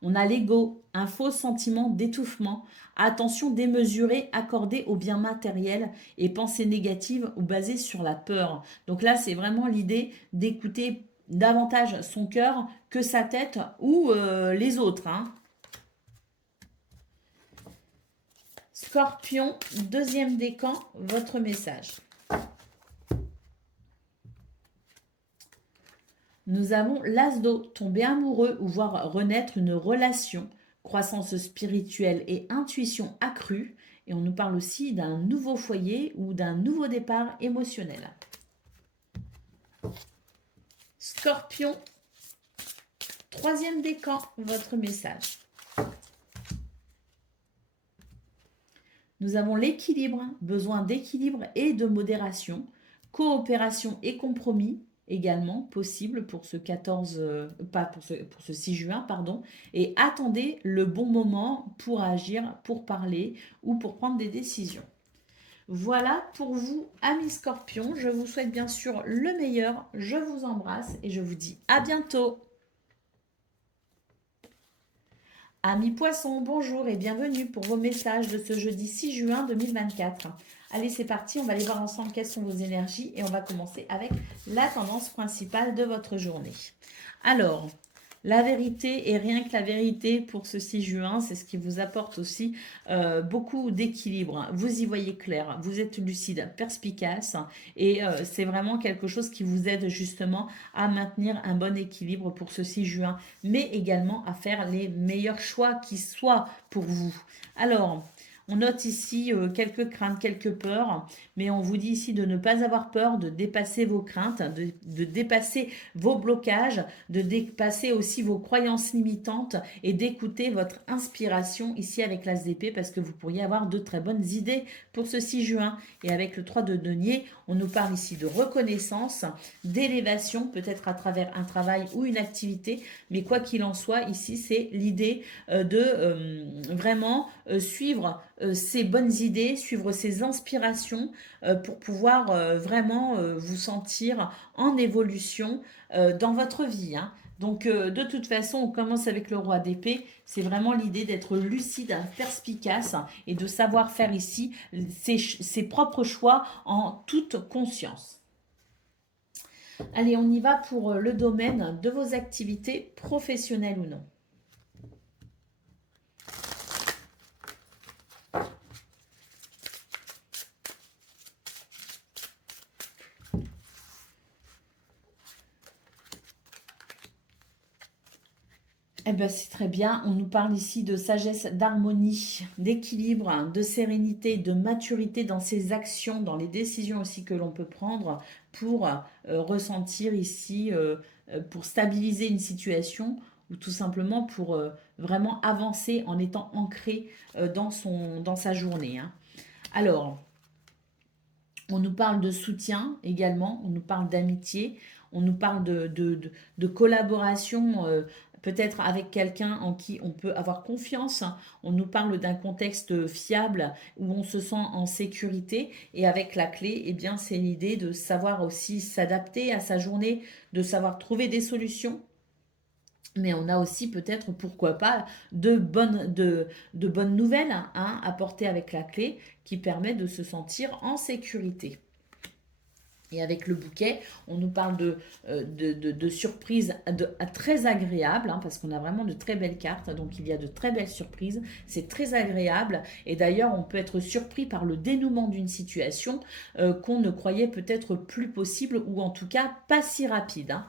On a l'ego, un faux sentiment d'étouffement, attention démesurée accordée aux biens matériels et pensées négatives ou basées sur la peur. Donc là, c'est vraiment l'idée d'écouter davantage son cœur que sa tête ou les autres, hein. Scorpion, deuxième décan, votre message. Nous avons l'as d'eau, tomber amoureux ou voir renaître une relation, croissance spirituelle et intuition accrue. Et on nous parle aussi d'un nouveau foyer ou d'un nouveau départ émotionnel. Scorpion, troisième décan, votre message. Nous avons l'équilibre, besoin d'équilibre et de modération, coopération et compromis également possible pour ce 14, pas pour ce 6 juin, pardon, et attendez le bon moment pour agir, pour parler ou pour prendre des décisions. Voilà pour vous, amis Scorpions. Je vous souhaite bien sûr le meilleur. Je vous embrasse et je vous dis à bientôt. Amis Poissons, bonjour et bienvenue pour vos messages de ce jeudi 6 juin 2024. Allez, c'est parti, on va aller voir ensemble quelles sont vos énergies et on va commencer avec la tendance principale de votre journée. Alors, la vérité et rien que la vérité pour ce 6 juin, c'est ce qui vous apporte aussi beaucoup d'équilibre. Vous y voyez clair, vous êtes lucide, perspicace et c'est vraiment quelque chose qui vous aide justement à maintenir un bon équilibre pour ce 6 juin, mais également à faire les meilleurs choix qui soient pour vous. Alors, on note ici quelques craintes, quelques peurs, mais on vous dit ici de ne pas avoir peur, de dépasser vos craintes, de dépasser vos blocages, de dépasser aussi vos croyances limitantes et d'écouter votre inspiration ici avec l'As d'épée parce que vous pourriez avoir de très bonnes idées pour ce 6 juin. Et avec le 3 de denier, on nous parle ici de reconnaissance, d'élévation, peut-être à travers un travail ou une activité, mais quoi qu'il en soit, ici c'est l'idée de vraiment suivre ces bonnes idées, suivre ces inspirations pour pouvoir vraiment vous sentir en évolution dans votre vie, hein. Donc, de toute façon, on commence avec le roi d'épée. C'est vraiment l'idée d'être lucide, perspicace et de savoir faire ici ses propres choix en toute conscience. Allez, on y va pour le domaine de vos activités professionnelles ou non. Eh ben, c'est très bien. On nous parle ici de sagesse, d'harmonie, d'équilibre, de sérénité, de maturité dans ses actions, dans les décisions aussi que l'on peut prendre pour ressentir ici, pour stabiliser une situation ou tout simplement pour vraiment avancer en étant ancré dans sa journée, hein. Alors, on nous parle de soutien également, on nous parle d'amitié, on nous parle de collaboration peut-être avec quelqu'un en qui on peut avoir confiance. On nous parle d'un contexte fiable où on se sent en sécurité et avec la clé, eh bien, c'est l'idée de savoir aussi s'adapter à sa journée, de savoir trouver des solutions, Mais on a aussi peut-être, pourquoi pas, de bonnes nouvelles hein, apportées avec la clé qui permet de se sentir en sécurité. Et avec le bouquet, on nous parle de surprises très agréables, hein, parce qu'on a vraiment de très belles cartes, donc il y a de très belles surprises, c'est très agréable, et d'ailleurs on peut être surpris par le dénouement d'une situation qu'on ne croyait peut-être plus possible, ou en tout cas pas si rapide. Hein.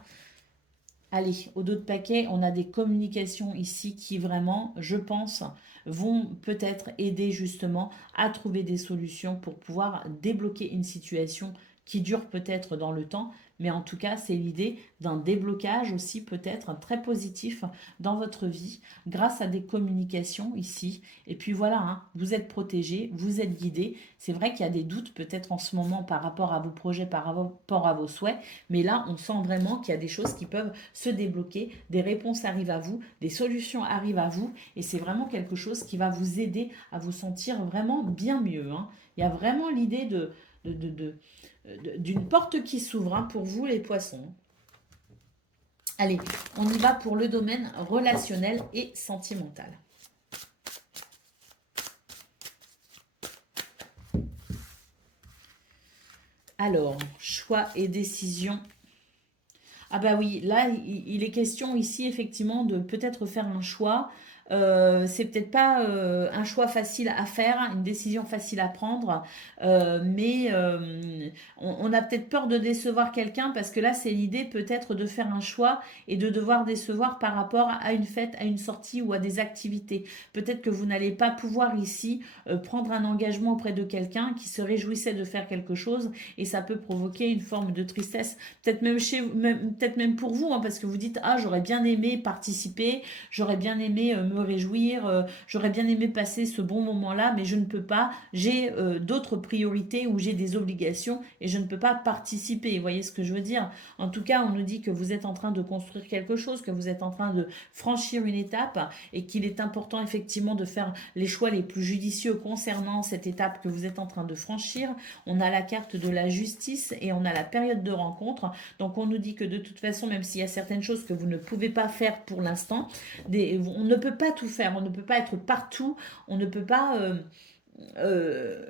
Allez, au dos de paquet, on a des communications ici qui vraiment, je pense, vont peut-être aider justement à trouver des solutions pour pouvoir débloquer une situation qui dure peut-être dans le temps, mais en tout cas, c'est l'idée d'un déblocage aussi peut-être très positif dans votre vie grâce à des communications ici. Et puis voilà, hein, vous êtes protégé, vous êtes guidé. C'est vrai qu'il y a des doutes peut-être en ce moment par rapport à vos projets, par rapport à vos souhaits, mais là, on sent vraiment qu'il y a des choses qui peuvent se débloquer, des réponses arrivent à vous, des solutions arrivent à vous, et c'est vraiment quelque chose qui va vous aider à vous sentir vraiment bien mieux. Hein. Il y a vraiment l'idée d'une porte qui s'ouvre hein, pour vous les poissons. Allez, on y va pour le domaine relationnel et sentimental. Alors, choix et décision. Ah bah oui, là, il est question ici effectivement de peut-être faire un choix. C'est peut-être pas un choix facile à faire, une décision facile à prendre, mais on a peut-être peur de décevoir quelqu'un parce que là, c'est l'idée peut-être de faire un choix et de devoir décevoir par rapport à une fête, à une sortie ou à des activités. Peut-être que vous n'allez pas pouvoir ici prendre un engagement auprès de quelqu'un qui se réjouissait de faire quelque chose et ça peut provoquer une forme de tristesse, peut-être même peut-être même pour vous, hein, parce que vous dites ah j'aurais bien aimé participer, j'aurais bien aimé me réjouir, j'aurais bien aimé passer ce bon moment-là, mais je ne peux pas, j'ai d'autres priorités ou j'ai des obligations et je ne peux pas participer. Vous voyez ce que je veux dire? En tout cas, on nous dit que vous êtes en train de construire quelque chose, que vous êtes en train de franchir une étape et qu'il est important effectivement de faire les choix les plus judicieux concernant cette étape que vous êtes en train de franchir. On a la carte de la justice et on a la période de rencontre. Donc on nous dit que de toute façon, même s'il y a certaines choses que vous ne pouvez pas faire pour l'instant, on ne peut pas tout faire, on ne peut pas être partout, on ne peut pas euh,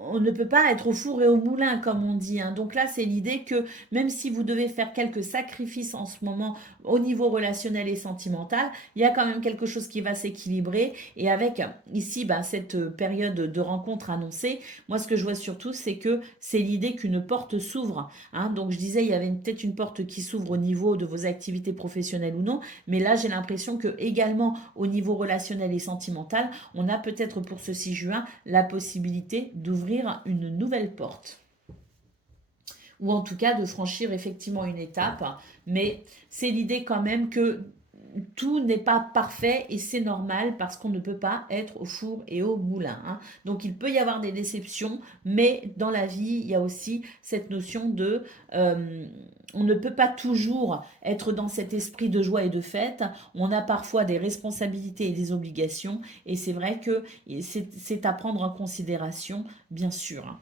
on ne peut pas être au four et au moulin, comme on dit. Hein. Donc là, c'est l'idée que même si vous devez faire quelques sacrifices en ce moment au niveau relationnel et sentimental, il y a quand même quelque chose qui va s'équilibrer. Et avec ici cette période de rencontre annoncée, moi, ce que je vois surtout, c'est que c'est l'idée qu'une porte s'ouvre. Hein. Donc je disais, il y avait peut-être une porte qui s'ouvre au niveau de vos activités professionnelles ou non. Mais là, j'ai l'impression que également au niveau relationnel et sentimental, on a peut-être pour ce 6 juin la possibilité d'ouvrir une nouvelle porte ou en tout cas de franchir effectivement une étape, mais c'est l'idée quand même que tout n'est pas parfait et c'est normal parce qu'on ne peut pas être au four et au moulin. Hein. Donc il peut y avoir des déceptions, mais dans la vie, il y a aussi cette notion de on ne peut pas toujours être dans cet esprit de joie et de fête. On a parfois des responsabilités et des obligations et c'est vrai que c'est à prendre en considération, bien sûr. Hein.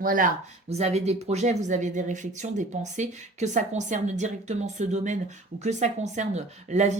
Voilà, vous avez des projets, vous avez des réflexions, des pensées, que ça concerne directement ce domaine ou que ça concerne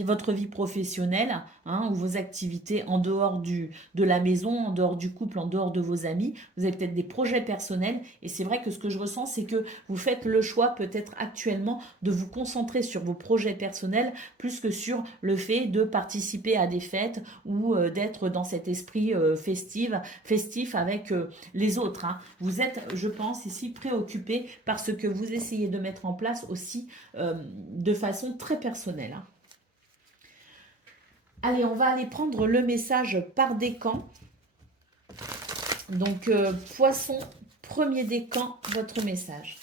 votre vie professionnelle hein, ou vos activités en dehors de la maison, en dehors du couple, en dehors de vos amis. Vous avez peut-être des projets personnels et c'est vrai que ce que je ressens, c'est que vous faites le choix peut-être actuellement de vous concentrer sur vos projets personnels plus que sur le fait de participer à des fêtes ou d'être dans cet esprit festif avec les autres. Hein. Vous êtes je pense, ici préoccupé par ce que vous essayez de mettre en place aussi de façon très personnelle. Hein. Allez, on va aller prendre le message par décan. Donc, poisson, premier décan, votre message.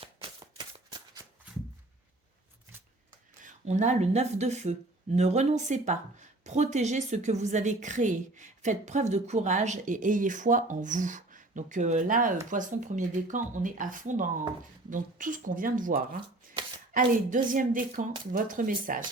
On a le 9 de feu. Ne renoncez pas. Protégez ce que vous avez créé. Faites preuve de courage et ayez foi en vous. Donc là, poisson premier décan, on est à fond dans tout ce qu'on vient de voir. Hein. Allez, deuxième décan, votre message.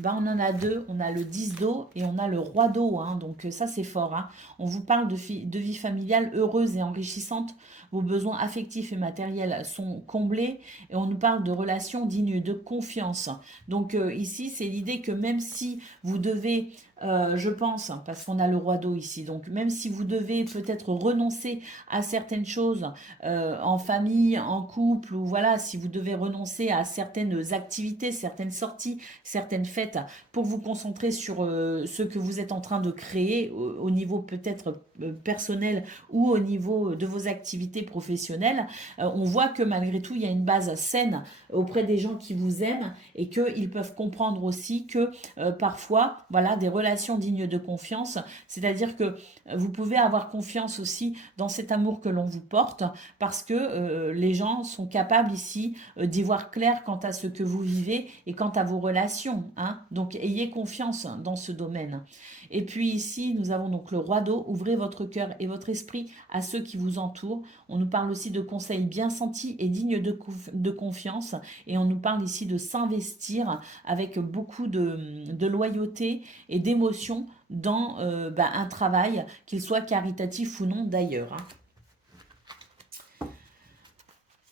Ben, on en a deux, on a le 10 d'eau et on a le roi d'eau, hein. Donc ça c'est fort, hein. On vous parle de vie familiale heureuse et enrichissante. Vos besoins affectifs et matériels sont comblés et on nous parle de relations dignes de confiance. Donc ici c'est l'idée que même si vous devez, je pense, hein, parce qu'on a le roi d'eau ici, donc même si vous devez peut-être renoncer à certaines choses en famille, en couple, ou voilà, si vous devez renoncer à certaines activités, certaines sorties, certaines fêtes, pour vous concentrer sur ce que vous êtes en train de créer au niveau peut-être personnel ou au niveau de vos activités professionnelles, on voit que malgré tout, il y a une base saine auprès des gens qui vous aiment et qu'ils peuvent comprendre aussi que parfois, voilà, des relations dignes de confiance, c'est-à-dire que vous pouvez avoir confiance aussi dans cet amour que l'on vous porte parce que les gens sont capables ici d'y voir clair quant à ce que vous vivez et quant à vos relations, hein. Donc ayez confiance dans ce domaine. Et puis ici, nous avons donc le roi d'eau. Ouvrez votre cœur et votre esprit à ceux qui vous entourent. On nous parle aussi de conseils bien sentis et dignes de confiance. Et on nous parle ici de s'investir avec beaucoup de loyauté et d'émotion dans un travail, qu'il soit caritatif ou non d'ailleurs, hein.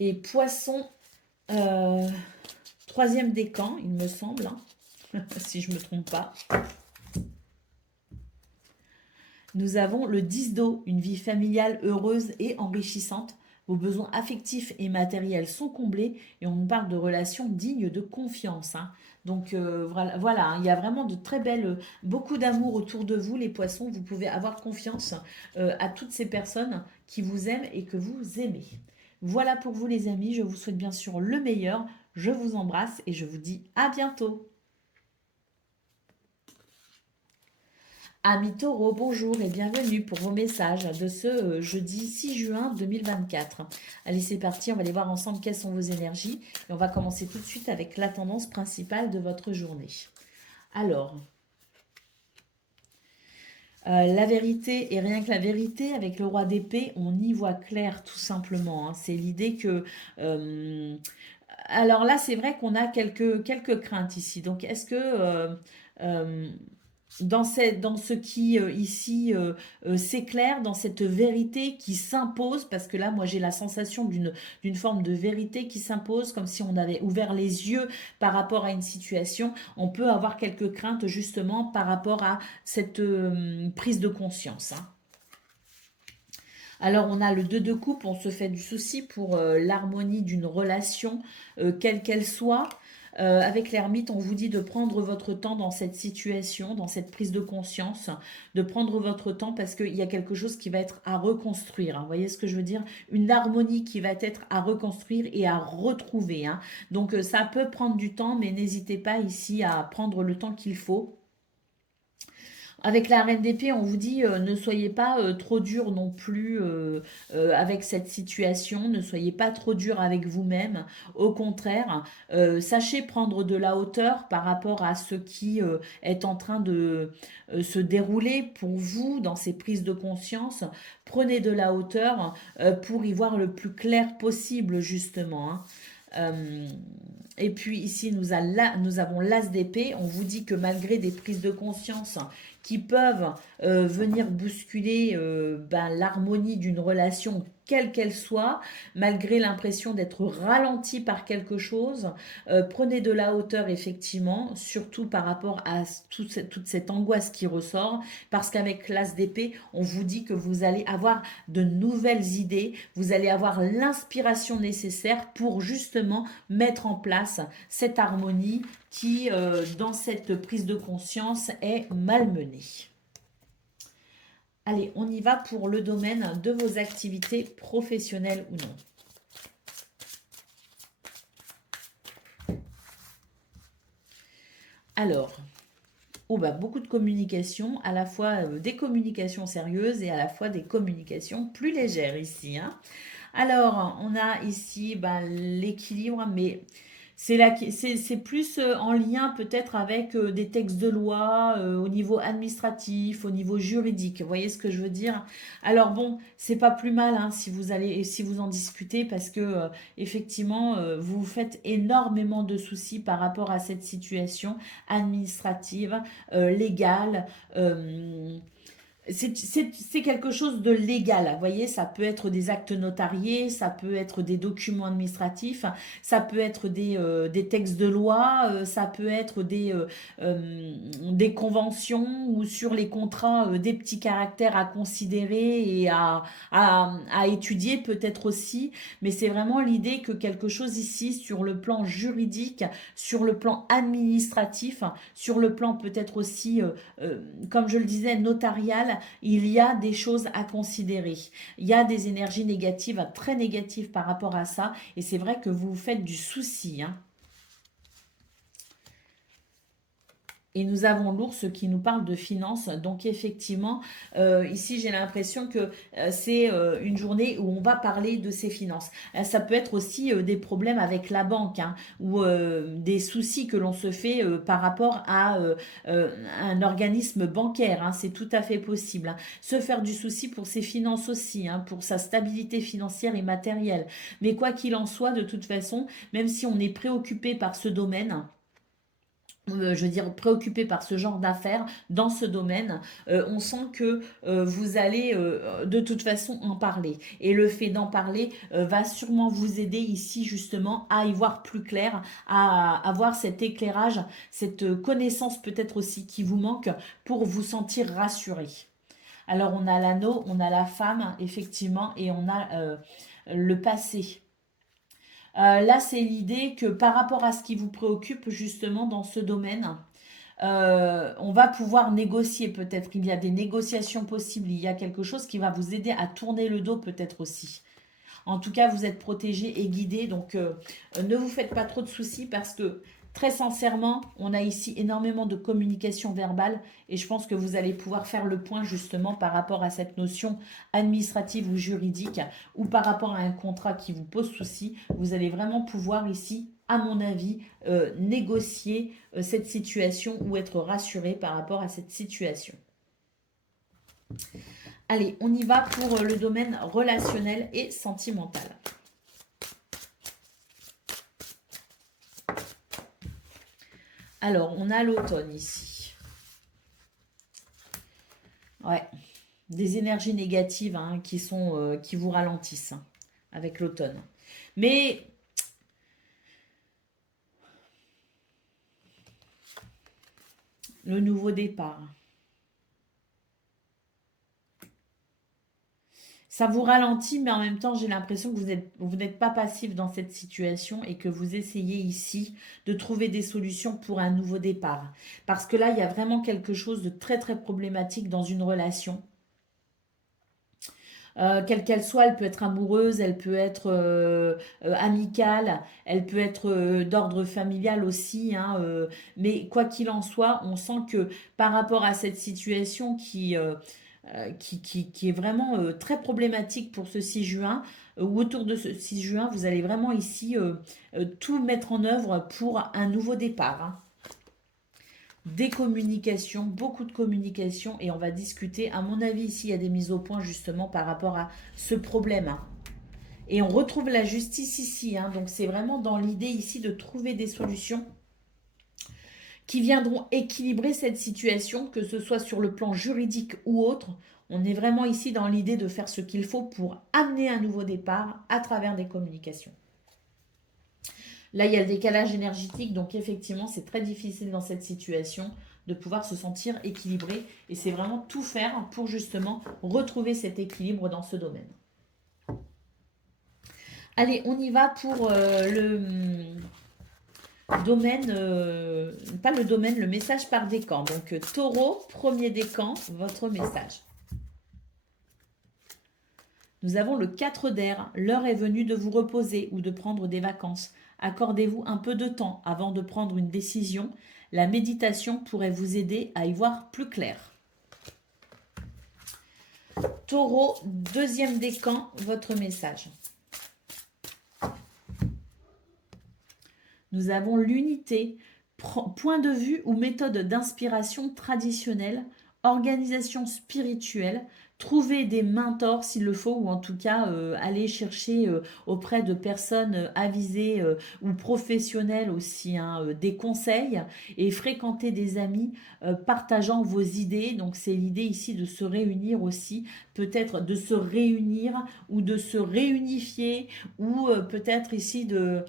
Et poisson, euh, troisième décan, il me semble, hein, si je ne me trompe pas. Nous avons le 10 d'eau, une vie familiale heureuse et enrichissante. Vos besoins affectifs et matériels sont comblés et on nous parle de relations dignes de confiance, hein. Donc voilà, hein, il y a vraiment de très belles, beaucoup d'amour autour de vous, les poissons. Vous pouvez avoir confiance à toutes ces personnes qui vous aiment et que vous aimez. Voilà pour vous les amis, je vous souhaite bien sûr le meilleur. Je vous embrasse et je vous dis à bientôt. Amis taureaux, bonjour et bienvenue pour vos messages de ce jeudi 6 juin 2024. Allez, c'est parti, on va aller voir ensemble quelles sont vos énergies. Et on va commencer tout de suite avec la tendance principale de votre journée. Alors, la vérité et rien que la vérité, avec le roi d'épée, on y voit clair tout simplement, hein. C'est l'idée que... alors là, c'est vrai qu'on a quelques craintes ici. Donc, est-ce que... euh, dans ce qui ici s'éclaire, dans cette vérité qui s'impose, parce que là, moi, j'ai la sensation d'une forme de vérité qui s'impose, comme si on avait ouvert les yeux par rapport à une situation. On peut avoir quelques craintes justement par rapport à cette prise de conscience, hein. Alors, on a le 2 de coupe, on se fait du souci pour l'harmonie d'une relation, quelle qu'elle soit. Avec l'ermite, on vous dit de prendre votre temps dans cette situation, dans cette prise de conscience, de prendre votre temps parce qu'il y a quelque chose qui va être à reconstruire, hein. Vous voyez ce que je veux dire? Une harmonie qui va être à reconstruire et à retrouver, hein. Donc, ça peut prendre du temps, mais n'hésitez pas ici à prendre le temps qu'il faut. Avec la reine d'épée, on vous dit ne soyez pas trop dur non plus avec cette situation, ne soyez pas trop dur avec vous-même. Au contraire, sachez prendre de la hauteur par rapport à ce qui est en train de se dérouler pour vous dans ces prises de conscience. Prenez de la hauteur pour y voir le plus clair possible, justement, hein. Euh, et puis ici, nous avons l'as d'épée. On vous dit que malgré des prises de conscience qui peuvent venir bousculer l'harmonie d'une relation, quelle qu'elle soit, malgré l'impression d'être ralenti par quelque chose, prenez de la hauteur effectivement, surtout par rapport à toute cette angoisse qui ressort, parce qu'avec l'as d'épée, on vous dit que vous allez avoir de nouvelles idées, vous allez avoir l'inspiration nécessaire pour justement mettre en place cette harmonie qui, dans cette prise de conscience, est malmenée. Allez, on y va pour le domaine de vos activités professionnelles ou non. Alors, beaucoup de communication, à la fois des communications sérieuses et à la fois des communications plus légères ici, hein. Alors, on a ici l'équilibre, mais C'est plus en lien peut-être avec des textes de loi au niveau administratif, au niveau juridique. Vous voyez ce que je veux dire? Alors bon, c'est pas plus mal hein, si vous en discutez parce que effectivement, vous vous faites énormément de soucis par rapport à cette situation administrative, légale. euh, c'est quelque chose de légal, vous voyez, ça peut être des actes notariés, ça peut être des documents administratifs, ça peut être des textes de loi, ça peut être des conventions ou sur les contrats des petits caractères à considérer et à étudier peut-être aussi, mais c'est vraiment l'idée que quelque chose ici sur le plan juridique, sur le plan administratif, sur le plan peut-être aussi comme je le disais, notarial, il y a des choses à considérer. Il y a des énergies négatives, très négatives par rapport à ça. Et c'est vrai que vous vous faites du souci, hein. Et nous avons l'ours qui nous parle de finances. Donc effectivement, ici j'ai l'impression que c'est une journée où on va parler de ses finances. Ça peut être aussi des problèmes avec la banque hein, ou des soucis que l'on se fait par rapport à un organisme bancaire. Hein, c'est tout à fait possible. Hein. Se faire du souci pour ses finances aussi, hein, pour sa stabilité financière et matérielle. Mais quoi qu'il en soit, de toute façon, même si on est préoccupé par ce domaine, je veux dire préoccupé par ce genre d'affaires dans ce domaine, on sent que vous allez de toute façon en parler. Et le fait d'en parler va sûrement vous aider ici justement à y voir plus clair, à avoir cet éclairage, cette connaissance peut-être aussi qui vous manque pour vous sentir rassuré. Alors on a l'anneau, on a la femme effectivement et on a le passé. Là, c'est l'idée que par rapport à ce qui vous préoccupe justement dans ce domaine, on va pouvoir négocier peut-être. Il y a des négociations possibles. Il y a quelque chose qui va vous aider à tourner le dos peut-être aussi. En tout cas, vous êtes protégé et guidé, donc ne vous faites pas trop de soucis parce que très sincèrement, on a ici énormément de communication verbale et je pense que vous allez pouvoir faire le point justement par rapport à cette notion administrative ou juridique ou par rapport à un contrat qui vous pose souci. Vous allez vraiment pouvoir ici, à mon avis, négocier cette situation ou être rassuré par rapport à cette situation. Allez, on y va pour le domaine relationnel et sentimental. Alors, on a l'automne ici. Ouais, des énergies négatives hein, qui vous ralentissent hein, avec l'automne. Mais le nouveau départ. Ça vous ralentit, mais en même temps, j'ai l'impression que vous n'êtes pas passif dans cette situation et que vous essayez ici de trouver des solutions pour un nouveau départ. Parce que là, il y a vraiment quelque chose de très très problématique dans une relation. Quelle qu'elle soit, elle peut être amoureuse, elle peut être amicale, elle peut être d'ordre familial aussi. Hein, mais quoi qu'il en soit, on sent que par rapport à cette situation qui est vraiment très problématique pour ce 6 juin, ou autour de ce 6 juin, vous allez vraiment ici tout mettre en œuvre pour un nouveau départ. Hein. Des communications, beaucoup de communication et on va discuter. À mon avis, ici, il y a des mises au point justement par rapport à ce problème. Hein. Et on retrouve la justice ici. Hein. Donc c'est vraiment dans l'idée ici de trouver des solutions qui viendront équilibrer cette situation, que ce soit sur le plan juridique ou autre. On est vraiment ici dans l'idée de faire ce qu'il faut pour amener un nouveau départ à travers des communications. Là, il y a le décalage énergétique, donc effectivement, c'est très difficile dans cette situation de pouvoir se sentir équilibré. Et c'est vraiment tout faire pour justement retrouver cet équilibre dans ce domaine. Allez, on y va pour le domaine, pas le domaine, le message par décan. Donc, taureau, premier décan, votre message. Nous avons le 4 d'air. L'heure est venue de vous reposer ou de prendre des vacances. Accordez-vous un peu de temps avant de prendre une décision. La méditation pourrait vous aider à y voir plus clair. Taureau, deuxième décan, votre message. nous avons l'unité, point de vue ou méthode d'inspiration traditionnelle, organisation spirituelle, trouver des mentors s'il le faut, ou en tout cas aller chercher auprès de personnes avisées ou professionnelles aussi, hein, des conseils, et fréquenter des amis partageant vos idées. Donc c'est l'idée ici de se réunir aussi, peut-être de se réunir ou de se réunifier, ou peut-être ici de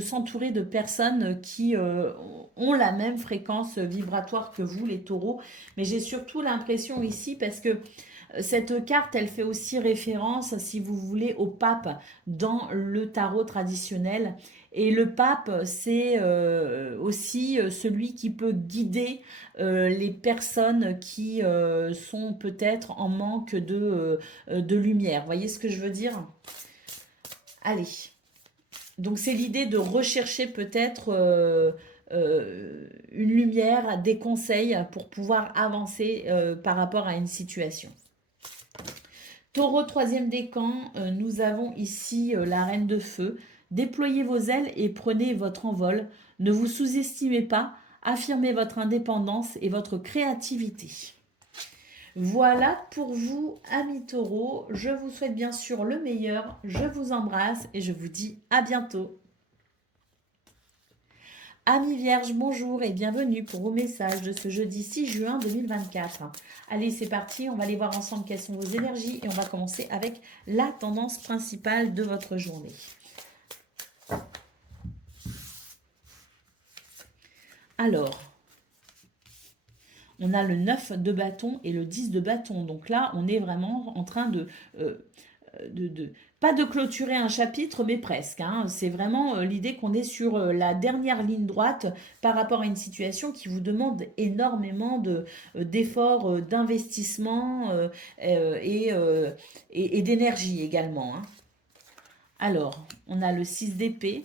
s'entourer de personnes qui ont la même fréquence vibratoire que vous, les taureaux. Mais j'ai surtout l'impression ici, parce que cette carte, elle fait aussi référence, si vous voulez, au pape dans le tarot traditionnel. Et le pape, c'est aussi celui qui peut guider les personnes qui sont peut-être en manque de lumière. Vous voyez ce que je veux dire? Allez. Donc c'est l'idée de rechercher peut-être une lumière, des conseils pour pouvoir avancer par rapport à une situation. Taureau, troisième décan, nous avons ici la reine de feu. Déployez vos ailes et prenez votre envol. Ne vous sous-estimez pas, affirmez votre indépendance et votre créativité. Voilà pour vous, amis taureaux. Je vous souhaite bien sûr le meilleur. Je vous embrasse et je vous dis à bientôt. Amis vierges, bonjour et bienvenue pour vos messages de ce jeudi 6 juin 2024. Allez, c'est parti, on va aller voir ensemble quelles sont vos énergies et on va commencer avec la tendance principale de votre journée. Alors, on a le 9 de bâton et le 10 de bâton. Donc là, on est vraiment en train de pas de clôturer un chapitre, mais presque. Hein. C'est vraiment l'idée qu'on est sur la dernière ligne droite par rapport à une situation qui vous demande énormément d'efforts, d'investissement et d'énergie également. Hein. Alors, on a le 6 d'épée.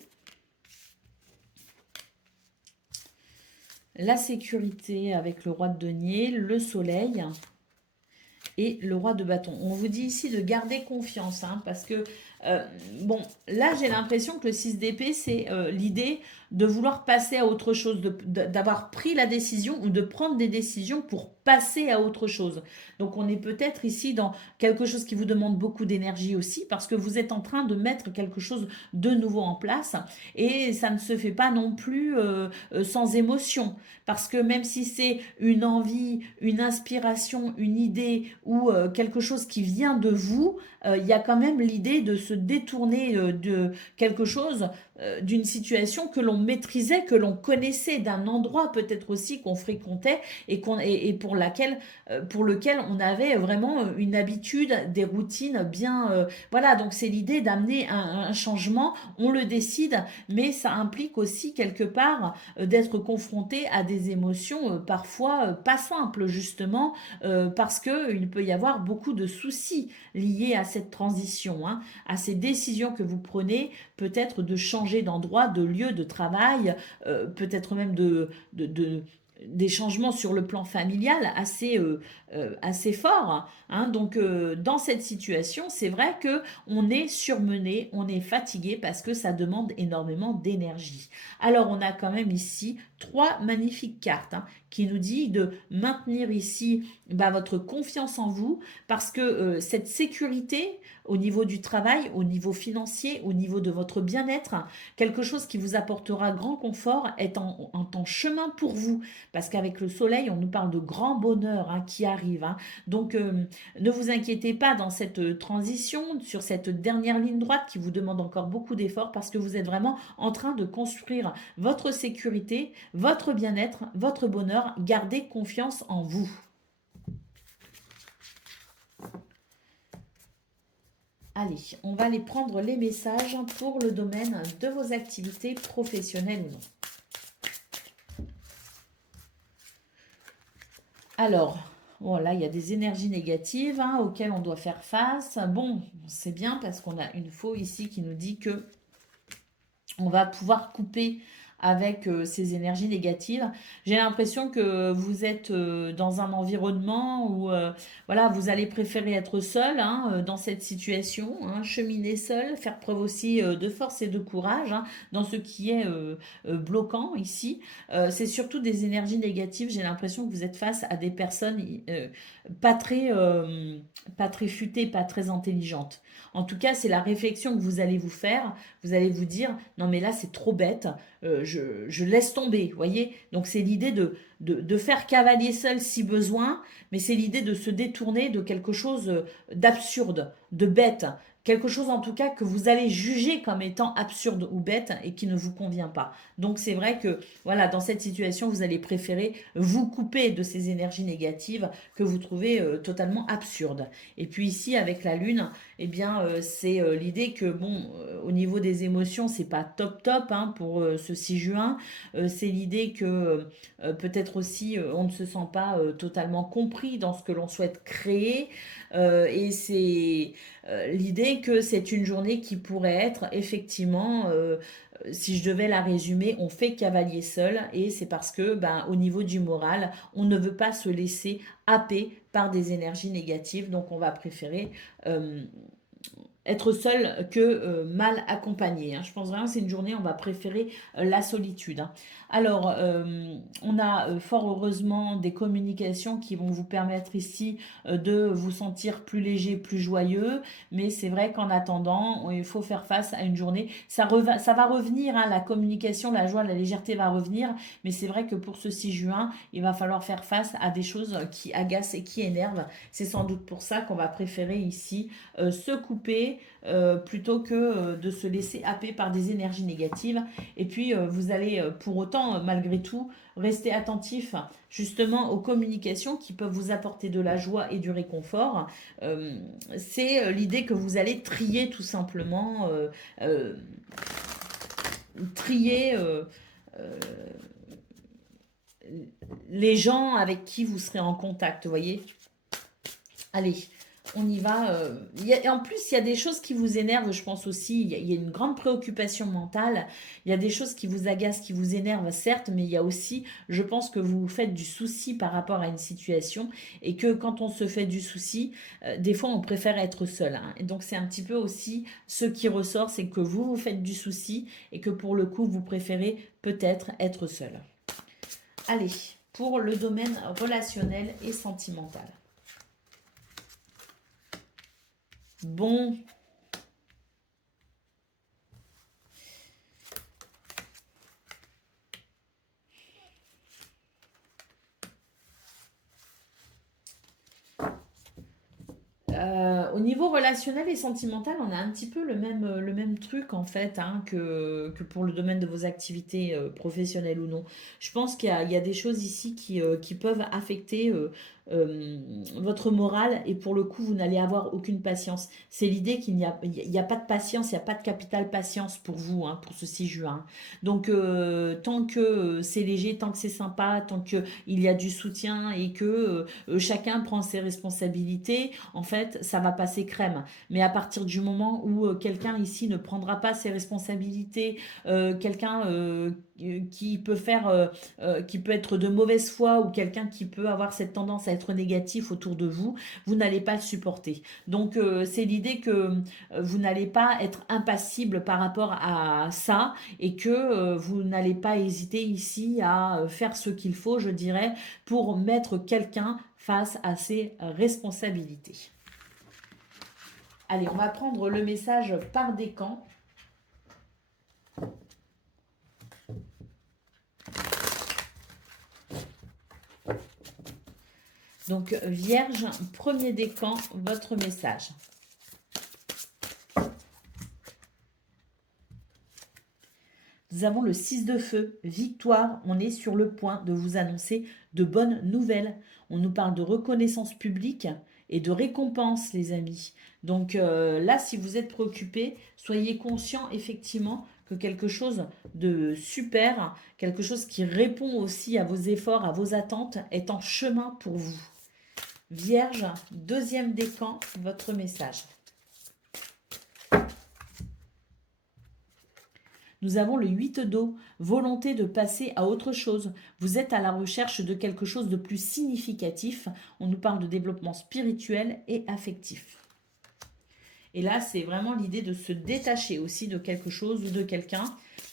La sécurité avec le roi de denier, le soleil et le roi de bâton. On vous dit ici de garder confiance, hein, parce que, bon, là j'ai l'impression que le 6 d'épée, c'est l'idée de vouloir passer à autre chose, d'avoir pris la décision ou de prendre des décisions pour passer à autre chose. Donc on est peut-être ici dans quelque chose qui vous demande beaucoup d'énergie aussi, parce que vous êtes en train de mettre quelque chose de nouveau en place, et ça ne se fait pas non plus sans émotion, parce que même si c'est une envie, une inspiration, une idée ou quelque chose qui vient de vous, il y a quand même l'idée de se détourner de quelque chose, d'une situation que l'on maîtrisait, que l'on connaissait, d'un endroit peut-être aussi qu'on fréquentait et pour lequel on avait vraiment une habitude, des routines bien. Voilà, donc c'est l'idée d'amener un changement, on le décide, mais ça implique aussi quelque part d'être confronté à des émotions parfois pas simples, justement, parce qu'il peut y avoir beaucoup de soucis liés à cette transition, hein, à ces décisions que vous prenez, peut-être de changer d'endroit, de lieu de travail, peut-être même des changements sur le plan familial assez forts. Hein. Donc, dans cette situation, c'est vrai qu'on est surmené, on est fatigué parce que ça demande énormément d'énergie. Alors, on a quand même ici 3 magnifiques cartes, hein, qui nous dit de maintenir ici votre confiance en vous, parce que cette sécurité au niveau du travail, au niveau financier, au niveau de votre bien-être, quelque chose qui vous apportera grand confort est en chemin pour vous, parce qu'avec le soleil, on nous parle de grand bonheur, hein, qui arrive. Hein. Donc, ne vous inquiétez pas dans cette transition, sur cette dernière ligne droite qui vous demande encore beaucoup d'efforts, parce que vous êtes vraiment en train de construire votre sécurité, votre bien-être, votre bonheur. Gardez confiance en vous. Allez, on va aller prendre les messages pour le domaine de vos activités professionnelles ou non. Alors, bon, là, il y a des énergies négatives, hein, auxquelles on doit faire face. Bon, c'est bien parce qu'on a une faux ici qui nous dit que on va pouvoir couper avec ces énergies négatives. J'ai l'impression que vous êtes dans un environnement où voilà, vous allez préférer être seul hein, dans cette situation, hein, cheminer seul, faire preuve aussi de force et de courage hein, dans ce qui est bloquant ici. C'est surtout des énergies négatives. J'ai l'impression que vous êtes face à des personnes pas très, pas très futées, pas très intelligentes. En tout cas, c'est la réflexion que vous allez vous faire. Vous allez vous dire, non mais là c'est trop bête, je laisse tomber, vous voyez. Donc c'est l'idée de faire cavalier seul si besoin, mais c'est l'idée de se détourner de quelque chose d'absurde, de bête. Quelque chose en tout cas que vous allez juger comme étant absurde ou bête et qui ne vous convient pas. Donc c'est vrai que voilà, dans cette situation, vous allez préférer vous couper de ces énergies négatives que vous trouvez totalement absurdes. Et puis ici, avec la lune, eh bien, c'est l'idée que, bon, au niveau des émotions, c'est pas top top hein, pour ce 6 juin. C'est l'idée que peut-être aussi on ne se sent pas totalement compris dans ce que l'on souhaite créer. Et c'est l'idée que c'est une journée qui pourrait être effectivement si je devais la résumer, on fait cavalier seul et c'est parce que, ben, au niveau du moral, on ne veut pas se laisser happer par des énergies négatives. Donc, on va préférer euh, être seul que mal accompagné. Hein. Je pense vraiment que c'est une journée, on va préférer la solitude. Hein. Alors, on a fort heureusement des communications qui vont vous permettre ici de vous sentir plus léger, plus joyeux. Mais c'est vrai qu'en attendant, il faut faire face à une journée. Ça va revenir, hein, la communication, la joie, la légèreté va revenir. Mais c'est vrai que pour ce 6 juin, il va falloir faire face à des choses qui agacent et qui énervent. C'est sans doute pour ça qu'on va préférer ici se couper plutôt que de se laisser happer par des énergies négatives. Et puis, vous allez pour autant, malgré tout, rester attentif justement aux communications qui peuvent vous apporter de la joie et du réconfort. Euh, c'est l'idée que vous allez trier tout simplement, euh, trier euh, les gens avec qui vous serez en contact, vous voyez. Allez, on y va. En plus, il y a des choses qui vous énervent, je pense aussi. Il y a une grande préoccupation mentale. Il y a des choses qui vous agacent, qui vous énervent, certes, mais il y a aussi, je pense que vous vous faites du souci par rapport à une situation et que quand on se fait du souci, des fois, on préfère être seul. Hein. Et donc, c'est un petit peu aussi ce qui ressort, c'est que vous vous faites du souci et que pour le coup, vous préférez peut-être être seul. Allez, pour le domaine relationnel et sentimental. Bon, au niveau relationnel et sentimental, on a un petit peu le même truc en fait hein, que pour le domaine de vos activités professionnelles ou non. Je pense il y a des choses ici qui peuvent affecter votre morale et pour le coup, vous n'allez avoir aucune patience. C'est l'idée il y a pas de patience, il n'y a pas de capital patience pour vous, hein, pour ce 6 juin. Donc, tant que c'est léger, tant que c'est sympa, tant qu'il y a du soutien et que chacun prend ses responsabilités, en fait, ça va passer crème. Mais à partir du moment où quelqu'un ici ne prendra pas ses responsabilités, quelqu'un qui peut être de mauvaise foi ou quelqu'un qui peut avoir cette tendance à être négatif autour de vous, vous n'allez pas le supporter. Donc c'est l'idée que vous n'allez pas être impassible par rapport à ça et que vous n'allez pas hésiter ici à faire ce qu'il faut, je dirais, pour mettre quelqu'un face à ses responsabilités. Allez, on va prendre le message par décan. Donc, Vierge, premier décan, votre message. Nous avons le 6 de feu, victoire, on est sur le point de vous annoncer de bonnes nouvelles. On nous parle de reconnaissance publique et de récompense, les amis. Donc là, si vous êtes préoccupés, soyez conscients effectivement que quelque chose de super, quelque chose qui répond aussi à vos efforts, à vos attentes, est en chemin pour vous. Vierge, deuxième décan, votre message. Nous avons le 8 d'eau, volonté de passer à autre chose. Vous êtes à la recherche de quelque chose de plus significatif. On nous parle de développement spirituel et affectif. Et là, c'est vraiment l'idée de se détacher aussi de quelque chose ou de quelqu'un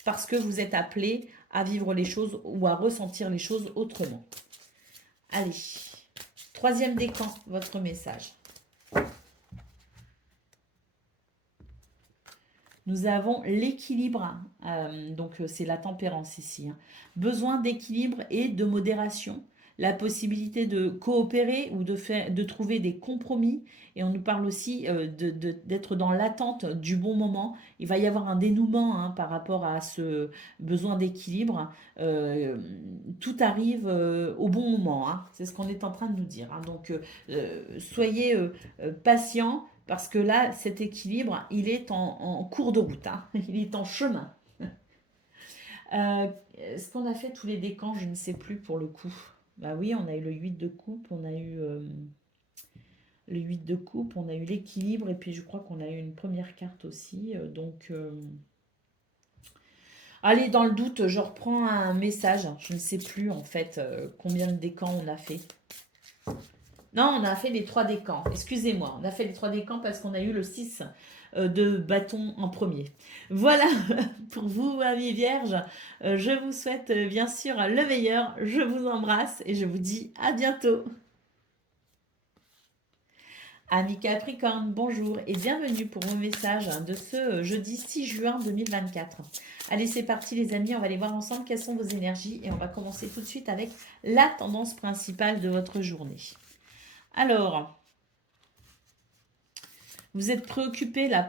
parce que vous êtes appelé à vivre les choses ou à ressentir les choses autrement. Allez, troisième décan, votre message. Nous avons l'équilibre, donc c'est la tempérance ici. Hein. Besoin d'équilibre et de modération, la possibilité de coopérer ou de trouver des compromis. Et on nous parle aussi d'être dans l'attente du bon moment. Il va y avoir un dénouement hein, par rapport à ce besoin d'équilibre. Tout arrive au bon moment. Hein. C'est ce qu'on est en train de nous dire. Hein. Donc soyez patient. Parce que là, cet équilibre, il est en cours de route, hein. Il est en chemin. Est-ce qu'on a fait tous les décans? Je ne sais plus pour le coup. Bah oui, on a eu le 8 de coupe, on a eu le 8 de coupe, on a eu l'équilibre, et puis je crois qu'on a eu une première carte aussi. Allez, dans le doute, je reprends un message. Je ne sais plus en fait combien de décans on a fait. Non, on a fait les 3 décans. Excusez-moi, on a fait les 3 décans parce qu'on a eu le 6 de bâton en premier. Voilà pour vous, amis vierges. Je vous souhaite bien sûr le meilleur. Je vous embrasse et je vous dis à bientôt. Amis Capricorne, bonjour et bienvenue pour vos messages de ce jeudi 6 juin 2024. Allez, c'est parti les amis, on va aller voir ensemble quelles sont vos énergies et on va commencer tout de suite avec la tendance principale de votre journée. Alors, vous êtes préoccupé là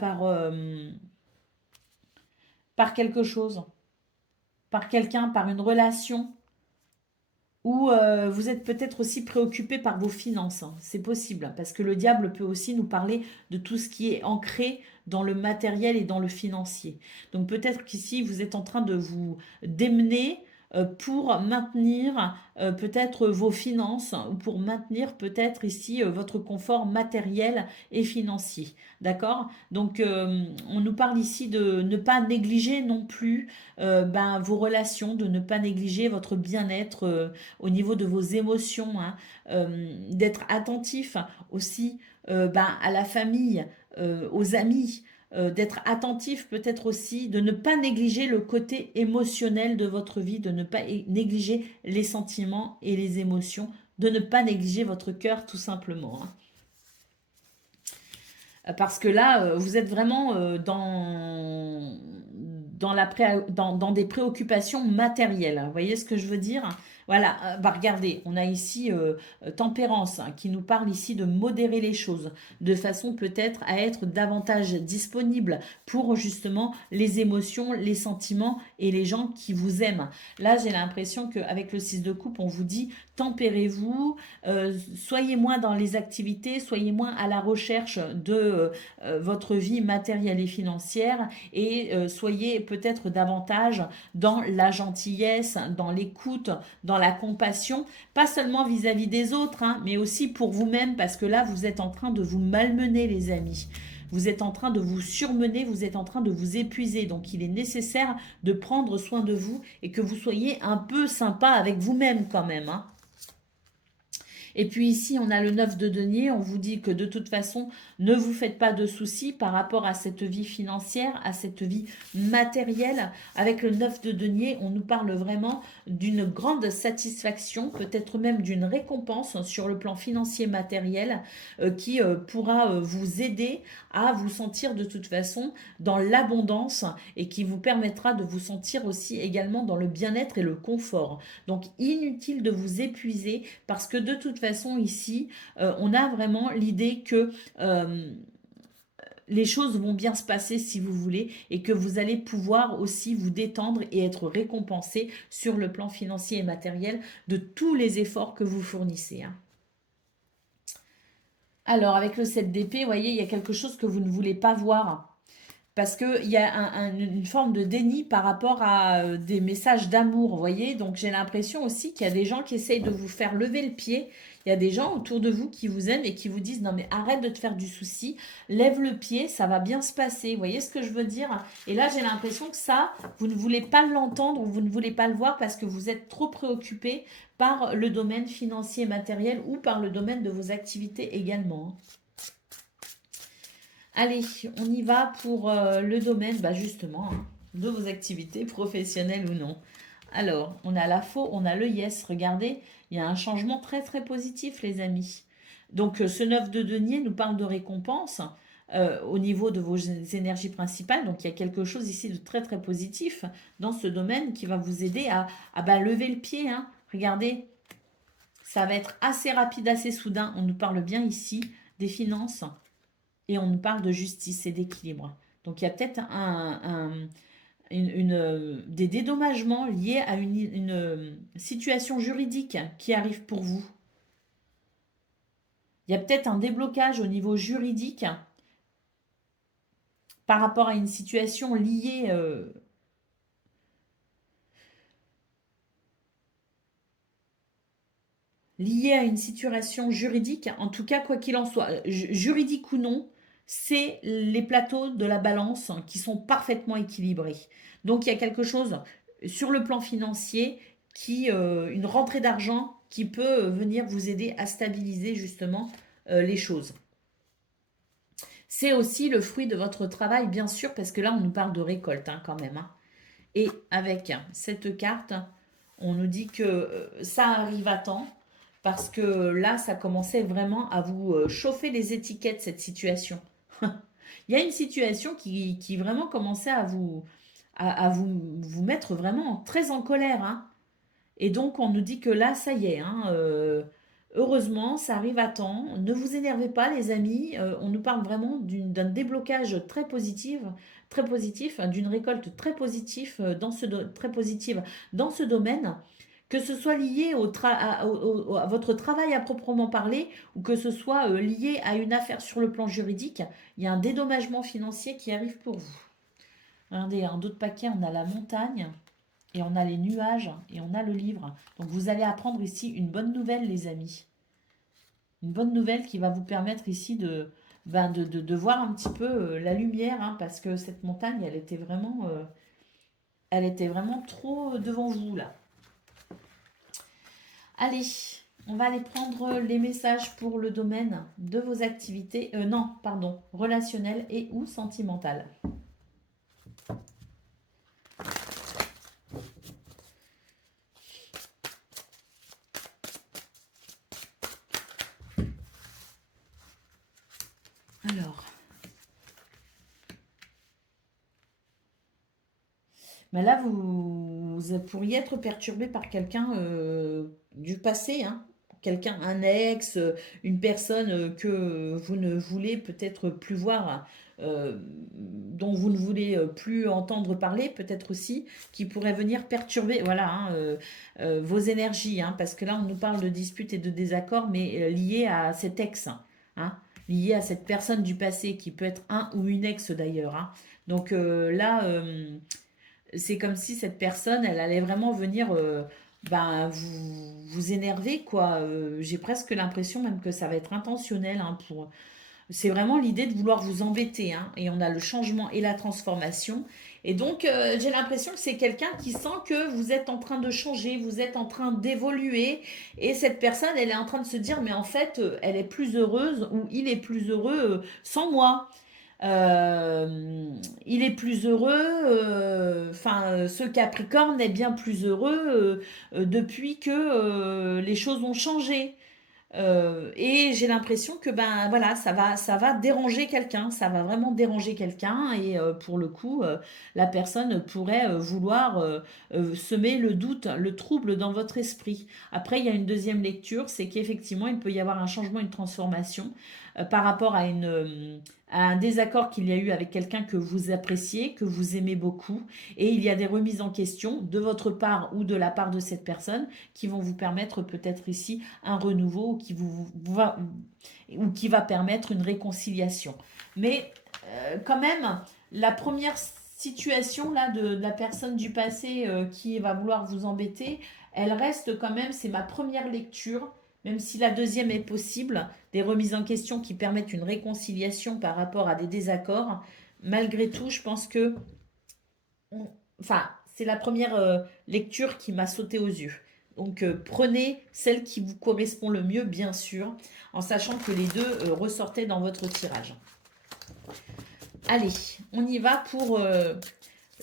par quelque chose, par quelqu'un, par une relation, ou vous êtes peut-être aussi préoccupé par vos finances. Hein. C'est possible, parce que le diable peut aussi nous parler de tout ce qui est ancré dans le matériel et dans le financier. Donc peut-être qu'ici, vous êtes en train de vous démener pour maintenir peut-être vos finances ou pour maintenir peut-être ici votre confort matériel et financier. D'accord? Donc on nous parle ici de ne pas négliger non plus vos relations, de ne pas négliger votre bien-être au niveau de vos émotions, hein, d'être attentif aussi à la famille, aux amis, d'être attentif peut-être aussi, de ne pas négliger le côté émotionnel de votre vie, de ne pas négliger les sentiments et les émotions, de ne pas négliger votre cœur tout simplement. Hein. Parce que là, vous êtes vraiment dans des préoccupations matérielles. Vous voyez ce que je veux dire? Voilà, regardez, on a ici tempérance hein, qui nous parle ici de modérer les choses, de façon peut-être à être davantage disponible pour justement les émotions, les sentiments et les gens qui vous aiment. Là, j'ai l'impression qu'avec le 6 de coupe, on vous dit tempérez-vous, soyez moins dans les activités, soyez moins à la recherche de votre vie matérielle et financière et soyez peut-être davantage dans la gentillesse, dans l'écoute, dans la compassion, pas seulement vis-à-vis des autres, hein, mais aussi pour vous-même parce que là, vous êtes en train de vous malmener les amis. Vous êtes en train de vous surmener, vous êtes en train de vous épuiser. Donc, il est nécessaire de prendre soin de vous et que vous soyez un peu sympa avec vous-même quand même. Hein. Et puis ici, on a le 9 de denier. On vous dit que de toute façon, ne vous faites pas de soucis par rapport à cette vie financière, à cette vie matérielle. Avec le 9 de denier, on nous parle vraiment d'une grande satisfaction, peut-être même d'une récompense sur le plan financier matériel qui pourra vous aider à vous sentir de toute façon dans l'abondance et qui vous permettra de vous sentir aussi également dans le bien-être et le confort. Donc inutile de vous épuiser parce que de toute façon ici, on a vraiment l'idée que les choses vont bien se passer si vous voulez et que vous allez pouvoir aussi vous détendre et être récompensé sur le plan financier et matériel de tous les efforts que vous fournissez. Hein. Alors avec le 7 d'épée, vous voyez, il y a quelque chose que vous ne voulez pas voir. parce qu'il y a une forme de déni par rapport à des messages d'amour, vous voyez. Donc j'ai l'impression aussi qu'il y a des gens qui essayent de vous faire lever le pied. Il y a des gens autour de vous qui vous aiment et qui vous disent non mais arrête de te faire du souci, lève le pied, ça va bien se passer. Vous voyez ce que je veux dire? Et là j'ai l'impression que ça, vous ne voulez pas l'entendre ou vous ne voulez pas le voir parce que vous êtes trop préoccupé par le domaine financier matériel ou par le domaine de vos activités également, hein. Allez, on y va pour le domaine, bah justement, hein, de vos activités professionnelles ou non. Alors, on a la faux, on a le yes. Regardez, il y a un changement très très positif, les amis. Donc, ce 9 de denier nous parle de récompense au niveau de vos énergies principales. Donc, il y a quelque chose ici de très très positif dans ce domaine qui va vous aider à bah, lever le pied, hein. Regardez, ça va être assez rapide, assez soudain. On nous parle bien ici des finances et on nous parle de justice et d'équilibre. Donc il y a peut-être des dédommagements liés à une situation juridique qui arrive pour vous. Il y a peut-être un déblocage au niveau juridique par rapport à une situation liée à une situation juridique. En tout cas, quoi qu'il en soit, juridique ou non, c'est les plateaux de la balance qui sont parfaitement équilibrés. Donc il y a quelque chose sur le plan financier une rentrée d'argent qui peut venir vous aider à stabiliser justement les choses. C'est aussi le fruit de votre travail, bien sûr, parce que là, on nous parle de récolte hein, quand même, hein. Et avec cette carte, on nous dit que ça arrive à temps, parce que là, ça commençait vraiment à vous chauffer les étiquettes, cette situation. Il y a une situation qui vraiment commençait à vous mettre vraiment très en colère, hein. Et donc, on nous dit que là, ça y est, hein, heureusement, ça arrive à temps. Ne vous énervez pas, les amis. On nous parle vraiment d'un déblocage très positif, hein, d'une récolte très positive très positive dans ce domaine. Que ce soit lié à votre travail à proprement parler ou que ce soit lié à une affaire sur le plan juridique, il y a un dédommagement financier qui arrive pour vous. Regardez, un d'autres paquets, on a la montagne. Et on a les nuages et on a le livre. Donc vous allez apprendre ici une bonne nouvelle, les amis. Une bonne nouvelle qui va vous permettre ici de voir un petit peu la lumière, hein, parce que cette montagne, elle était vraiment trop devant vous, là. Allez, on va aller prendre les messages pour le domaine de vos activités. Non, pardon, relationnelles et ou sentimentales. Alors, mais là, vous pourriez être perturbé par quelqu'un du passé, hein. Quelqu'un, un ex, une personne que vous ne voulez peut-être plus voir, dont vous ne voulez plus entendre parler, peut-être aussi, qui pourrait venir perturber, voilà, hein, vos énergies, hein, parce que là, on nous parle de disputes et de désaccords, mais liés à cet ex, hein, liés à cette personne du passé, qui peut être un ou une ex d'ailleurs, hein. Donc là, c'est comme si cette personne, elle allait vraiment venir ben, vous énerver, quoi. J'ai presque l'impression même que ça va être intentionnel, hein, C'est vraiment l'idée de vouloir vous embêter, hein. Et on a le changement et la transformation. Et donc, j'ai l'impression que c'est quelqu'un qui sent que vous êtes en train de changer, vous êtes en train d'évoluer. Et cette personne, elle est en train de se dire, mais en fait, elle est plus heureuse ou il est plus heureux sans moi. Il est plus heureux, enfin, ce Capricorne est bien plus heureux depuis que les choses ont changé. Et j'ai l'impression que ben voilà, ça va déranger quelqu'un, ça va vraiment déranger quelqu'un et pour le coup, la personne pourrait vouloir semer le doute, le trouble dans votre esprit. Après, il y a une deuxième lecture, c'est qu'effectivement, il peut y avoir un changement, une transformation par rapport à un désaccord qu'il y a eu avec quelqu'un que vous appréciez, que vous aimez beaucoup, et il y a des remises en question de votre part ou de la part de cette personne qui vont vous permettre peut-être ici un renouveau ou qui va permettre une réconciliation. Mais quand même, La première situation là de la personne du passé qui va vouloir vous embêter, elle reste quand même, c'est ma première lecture, même si la deuxième est possible, des remises en question qui permettent une réconciliation par rapport à des désaccords. Malgré tout, je pense que, on- enfin, c'est la première lecture qui m'a sauté aux yeux. Donc prenez celle qui vous correspond le mieux, bien sûr, en sachant que les deux ressortaient dans votre tirage. Allez, on y va pour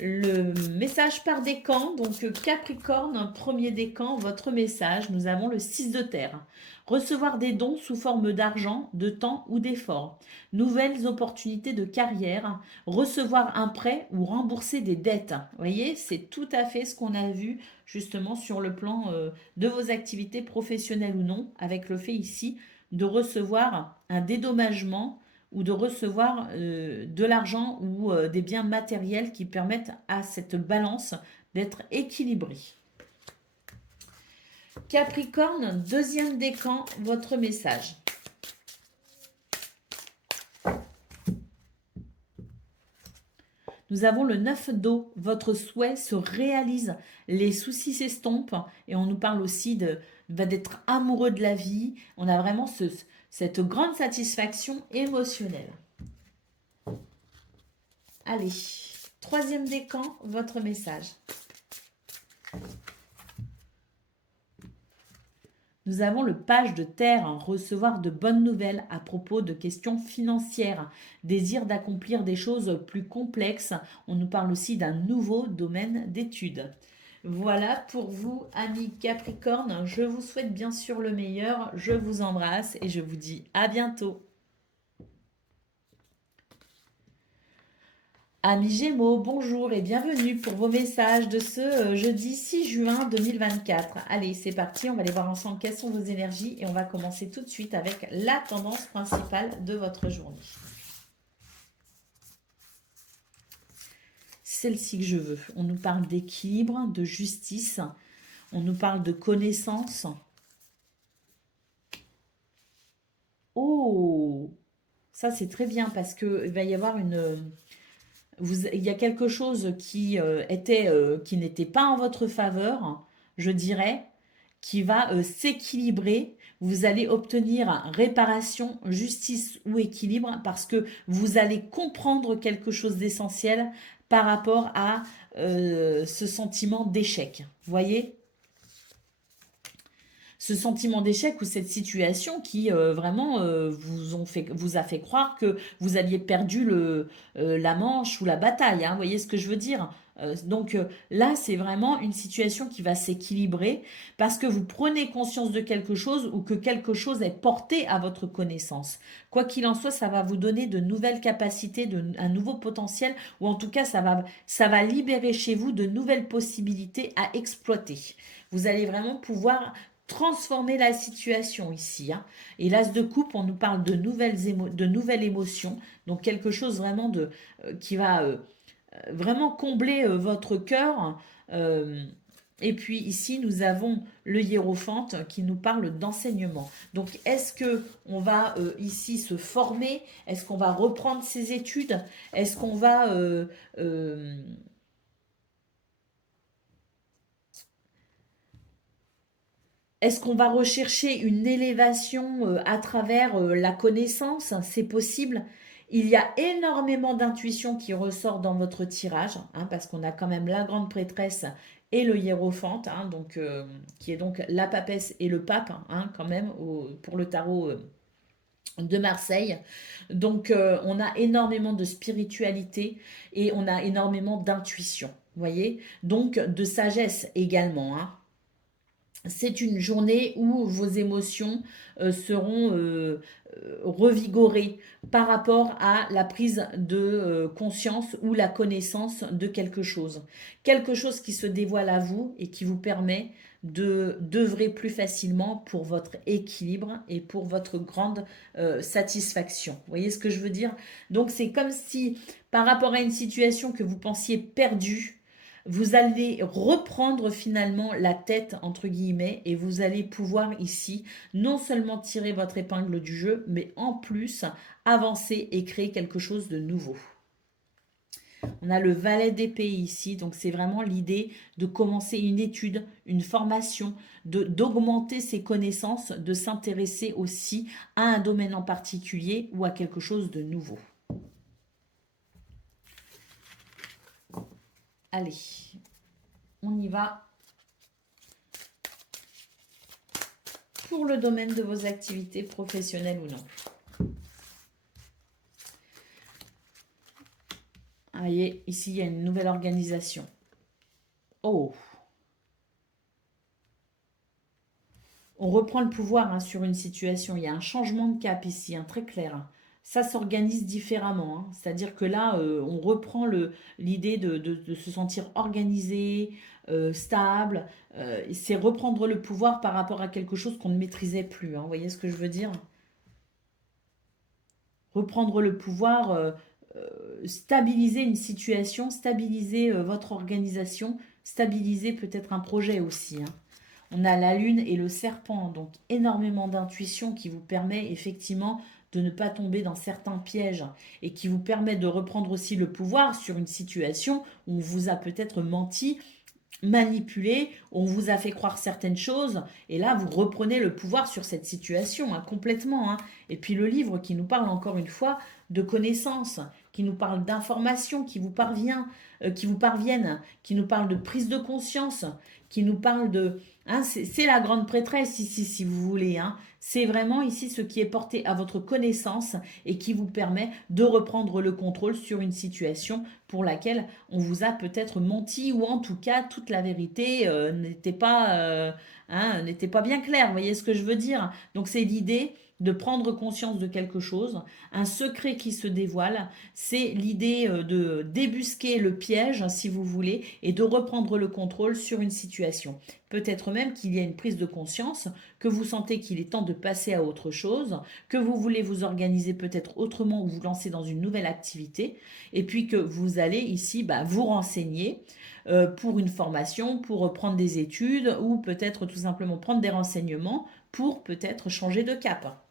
le message par décan. Donc Capricorne, premier décan, votre message. Nous avons le 6 de terre. Recevoir des dons sous forme d'argent, de temps ou d'efforts. Nouvelles opportunités de carrière. Recevoir un prêt ou rembourser des dettes. Vous voyez, c'est tout à fait ce qu'on a vu justement sur le plan de vos activités professionnelles ou non, avec le fait ici de recevoir un dédommagement ou de recevoir de l'argent ou des biens matériels qui permettent à cette balance d'être équilibrée. Capricorne, deuxième décan, votre message. Nous avons le 9 d'eau, votre souhait se réalise, les soucis s'estompent et on nous parle aussi d'être amoureux de la vie. On a vraiment cette grande satisfaction émotionnelle. Allez, troisième décan, votre message. Nous avons le page de terre, recevoir de bonnes nouvelles à propos de questions financières, désir d'accomplir des choses plus complexes. On nous parle aussi d'un nouveau domaine d'études. Voilà pour vous, amis Capricorne. Je vous souhaite bien sûr le meilleur. Je vous embrasse et je vous dis à bientôt. Amis Gémeaux, bonjour et bienvenue pour vos messages de ce jeudi 6 juin 2024. Allez, c'est parti, on va aller voir ensemble quelles sont vos énergies et on va commencer tout de suite avec la tendance principale de votre journée. Celle-ci que je veux. On nous parle d'équilibre, de justice, on nous parle de connaissance. Oh, ça c'est très bien parce qu'il va y avoir il y a quelque chose qui n'était pas en votre faveur, je dirais, qui va s'équilibrer. Vous allez obtenir réparation, justice ou équilibre parce que vous allez comprendre quelque chose d'essentiel par rapport à ce sentiment d'échec. Vous voyez? Ce sentiment d'échec ou cette situation qui vraiment vous a fait croire que vous alliez perdu la manche ou la bataille. Hein, vous voyez ce que je veux dire? Là, c'est vraiment une situation qui va s'équilibrer parce que vous prenez conscience de quelque chose ou que quelque chose est porté à votre connaissance. Quoi qu'il en soit, ça va vous donner de nouvelles capacités, un nouveau potentiel, ou en tout cas, ça va libérer chez vous de nouvelles possibilités à exploiter. Vous allez vraiment pouvoir transformer la situation ici. Hein. Et l'as de coupe, on nous parle de nouvelles émotions, donc quelque chose vraiment qui va vraiment combler votre cœur. Euh, et puis ici, nous avons le hiérophante qui nous parle d'enseignement. Donc, est-ce que on va ici se former? Est-ce qu'on va reprendre ses études? Est-ce qu'on va est-ce qu'on va rechercher une élévation à travers la connaissance? C'est possible. Il y a énormément d'intuition qui ressort dans votre tirage, hein, parce qu'on a quand même la grande prêtresse et le hiérophante, hein, qui est donc la papesse et le pape, hein, quand même, pour le tarot de Marseille. Donc, on a énormément de spiritualité et on a énormément d'intuition, vous voyez? Donc, de sagesse également, hein. C'est une journée où vos émotions seront revigorées par rapport à la prise de conscience ou la connaissance de quelque chose. Quelque chose qui se dévoile à vous et qui vous permet d'œuvrer plus facilement pour votre équilibre et pour votre grande satisfaction. Vous voyez ce que je veux dire? Donc c'est comme si par rapport à une situation que vous pensiez perdue, vous allez reprendre finalement la tête, entre guillemets, et vous allez pouvoir ici non seulement tirer votre épingle du jeu, mais en plus avancer et créer quelque chose de nouveau. On a le valet d'épée ici, donc c'est vraiment l'idée de commencer une étude, une formation, d'augmenter ses connaissances, de s'intéresser aussi à un domaine en particulier ou à quelque chose de nouveau. Allez, on y va pour le domaine de vos activités professionnelles ou non. Ah, voyez, ici, il y a une nouvelle organisation. Oh! On reprend le pouvoir hein, sur une situation. Il y a un changement de cap ici, hein, très clair. Ça s'organise différemment. Hein. C'est-à-dire que là, on reprend l'idée de se sentir organisé, stable. C'est reprendre le pouvoir par rapport à quelque chose qu'on ne maîtrisait plus. Hein. Vous voyez ce que je veux dire? Reprendre le pouvoir, stabiliser une situation, stabiliser votre organisation, stabiliser peut-être un projet aussi. Hein. On a la lune et le serpent, donc énormément d'intuition qui vous permet effectivement de ne pas tomber dans certains pièges et qui vous permet de reprendre aussi le pouvoir sur une situation où on vous a peut-être menti, manipulé, on vous a fait croire certaines choses, et là vous reprenez le pouvoir sur cette situation, hein, complètement. Hein. Et puis le livre qui nous parle encore une fois de connaissances, qui nous parle d'informations qui vous qui vous parviennent, qui nous parle de prise de conscience, qui nous parle de... Hein, c'est la grande prêtresse ici, si vous voulez. Hein. C'est vraiment ici ce qui est porté à votre connaissance et qui vous permet de reprendre le contrôle sur une situation pour laquelle on vous a peut-être menti ou en tout cas toute la vérité n'était pas bien claire. Vous voyez ce que je veux dire? Donc c'est l'idée de prendre conscience de quelque chose, un secret qui se dévoile, c'est l'idée de débusquer le piège, si vous voulez, et de reprendre le contrôle sur une situation. Peut-être même qu'il y a une prise de conscience, que vous sentez qu'il est temps de passer à autre chose, que vous voulez vous organiser peut-être autrement ou vous lancer dans une nouvelle activité, et puis que vous allez ici vous renseigner pour une formation, pour prendre des études ou peut-être tout simplement prendre des renseignements pour peut-être changer de cap.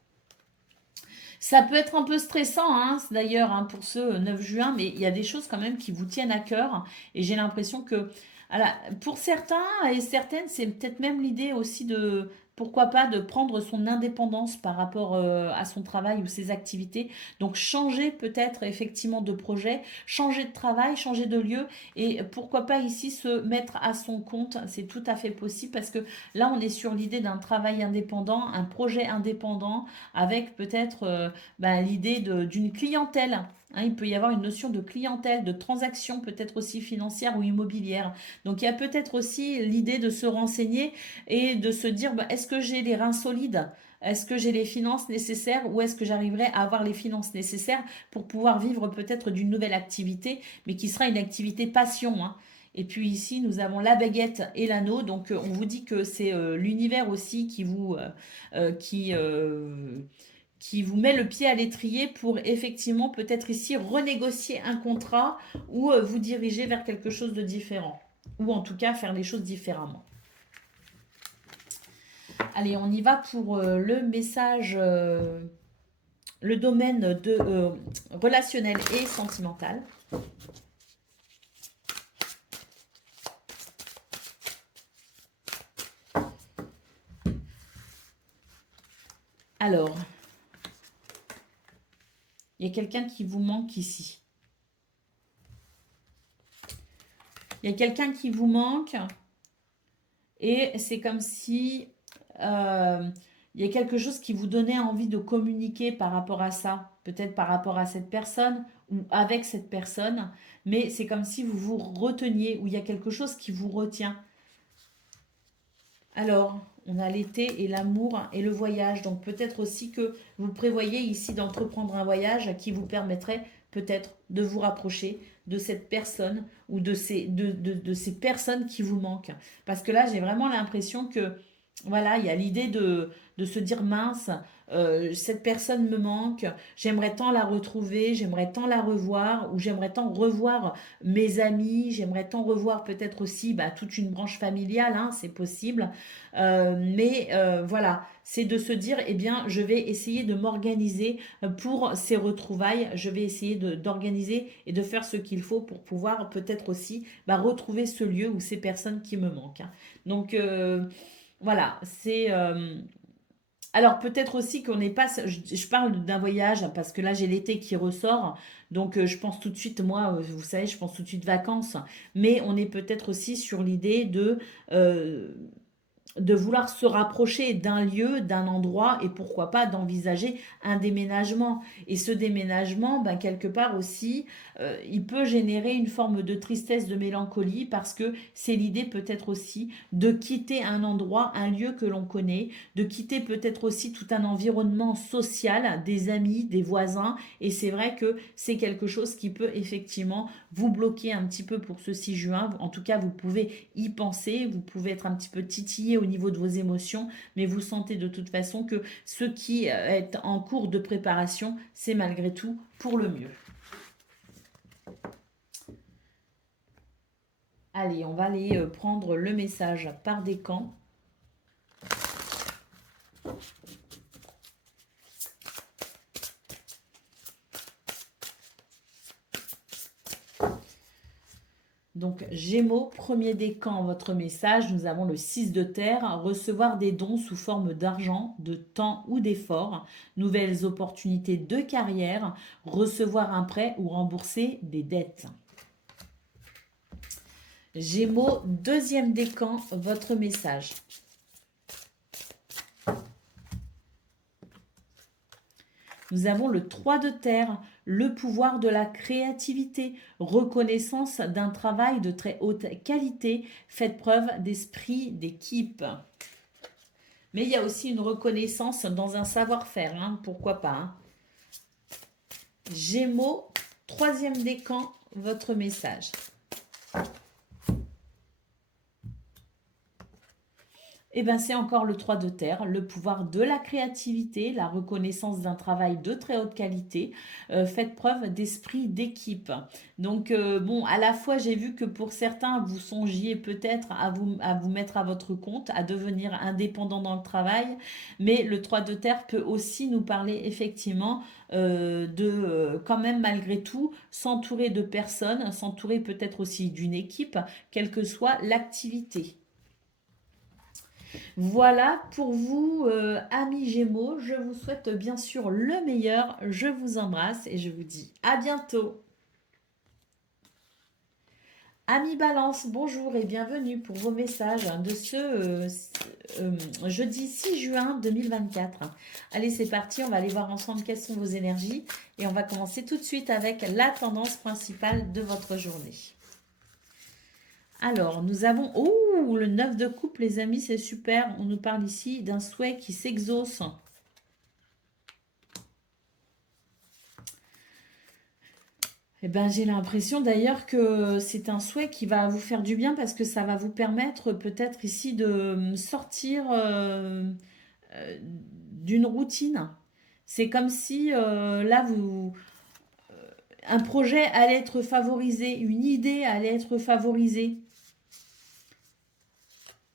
Ça peut être un peu stressant, hein, d'ailleurs, hein, pour ce 9 juin, mais il y a des choses quand même qui vous tiennent à cœur. Et j'ai l'impression que, voilà, pour certains et certaines, c'est peut-être même l'idée aussi de, pourquoi pas, de prendre son indépendance par rapport à son travail ou ses activités. Donc changer peut-être effectivement de projet, changer de travail, changer de lieu. Et pourquoi pas ici se mettre à son compte. C'est tout à fait possible parce que là, on est sur l'idée d'un travail indépendant, un projet indépendant avec peut-être l'idée d'une clientèle. Hein, il peut y avoir une notion de clientèle, de transaction peut-être aussi financière ou immobilière. Donc il y a peut-être aussi l'idée de se renseigner et de se dire est-ce que j'ai les reins solides? Est-ce que j'ai les finances nécessaires ou est-ce que j'arriverai à avoir les finances nécessaires pour pouvoir vivre peut-être d'une nouvelle activité, mais qui sera une activité passion, hein. Et puis ici, nous avons la baguette et l'anneau. Donc, on vous dit que c'est l'univers aussi qui vous met le pied à l'étrier pour effectivement peut-être ici renégocier un contrat ou vous diriger vers quelque chose de différent. Ou en tout cas faire les choses différemment. Allez, on y va pour le message, le domaine de relationnel et sentimental. Alors, il y a quelqu'un qui vous manque ici. Il y a quelqu'un qui vous manque et c'est comme si il y a quelque chose qui vous donnait envie de communiquer par rapport à ça, peut-être par rapport à cette personne ou avec cette personne, mais c'est comme si vous vous reteniez ou il y a quelque chose qui vous retient. Alors, on a l'été et l'amour et le voyage. Donc peut-être aussi que vous prévoyez ici d'entreprendre un voyage qui vous permettrait peut-être de vous rapprocher de cette personne ou de ces personnes qui vous manquent. Parce que là, j'ai vraiment l'impression que Voilà, il y a l'idée de se dire mince, cette personne me manque, j'aimerais tant la retrouver, j'aimerais tant la revoir, ou j'aimerais tant revoir mes amis, j'aimerais tant revoir peut-être aussi bah, toute une branche familiale, hein, c'est possible. Mais voilà, c'est de se dire, eh bien, je vais essayer de m'organiser pour ces retrouvailles, je vais essayer d'organiser et de faire ce qu'il faut pour pouvoir peut-être aussi bah, retrouver ce lieu ou ces personnes qui me manquent, hein. Donc, voilà, c'est... alors peut-être aussi qu'on n'est pas... Je parle d'un voyage hein, parce que là j'ai l'été qui ressort. Donc je pense tout de suite, moi, vous savez, je pense tout de suite vacances. Mais on est peut-être aussi sur l'idée euh, de vouloir se rapprocher d'un lieu, d'un endroit et pourquoi pas d'envisager un déménagement. Et ce déménagement, ben, quelque part aussi, il peut générer une forme de tristesse, de mélancolie parce que c'est l'idée peut-être aussi de quitter un endroit, un lieu que l'on connaît, de quitter peut-être aussi tout un environnement social, des amis, des voisins. Et c'est vrai que c'est quelque chose qui peut effectivement vous bloquer un petit peu pour ce 6 juin. En tout cas, vous pouvez y penser, vous pouvez être un petit peu titillé au niveau de vos émotions, mais vous sentez de toute façon que ce qui est en cours de préparation, c'est malgré tout pour le mieux. Allez, on va aller prendre le message par décan. Donc, Gémeaux, premier décan, votre message. Nous avons le 6 de terre. Recevoir des dons sous forme d'argent, de temps ou d'effort. Nouvelles opportunités de carrière. Recevoir un prêt ou rembourser des dettes. Gémeaux, deuxième décan, votre message. Nous avons le 3 de terre, le pouvoir de la créativité, reconnaissance d'un travail de très haute qualité, faites preuve d'esprit d'équipe. Mais il y a aussi une reconnaissance dans un savoir-faire, hein, pourquoi pas, hein. Gémeaux, troisième décan, votre message. Eh bien, c'est encore le 3 de terre, le pouvoir de la créativité, la reconnaissance d'un travail de très haute qualité. Faites preuve d'esprit d'équipe. Donc, bon, à la fois, j'ai vu que pour certains, vous songiez peut-être à vous mettre à votre compte, à devenir indépendant dans le travail, mais le 3 de terre peut aussi nous parler effectivement quand même, malgré tout, s'entourer de personnes, s'entourer peut-être aussi d'une équipe, quelle que soit l'activité. Voilà pour vous, amis Gémeaux. Je vous souhaite bien sûr le meilleur. Je vous embrasse et je vous dis à bientôt. Amis Balance, bonjour et bienvenue pour vos messages de ce jeudi 6 juin 2024. Allez, c'est parti, on va aller voir ensemble quelles sont vos énergies et on va commencer tout de suite avec la tendance principale de votre journée. Alors, nous avons... Oh, le 9 de coupe, les amis, c'est super. On nous parle ici d'un souhait qui s'exauce. Eh ben, j'ai l'impression d'ailleurs que c'est un souhait qui va vous faire du bien parce que ça va vous permettre peut-être ici de sortir d'une routine. C'est comme si là, un projet allait être favorisé, une idée allait être favorisée.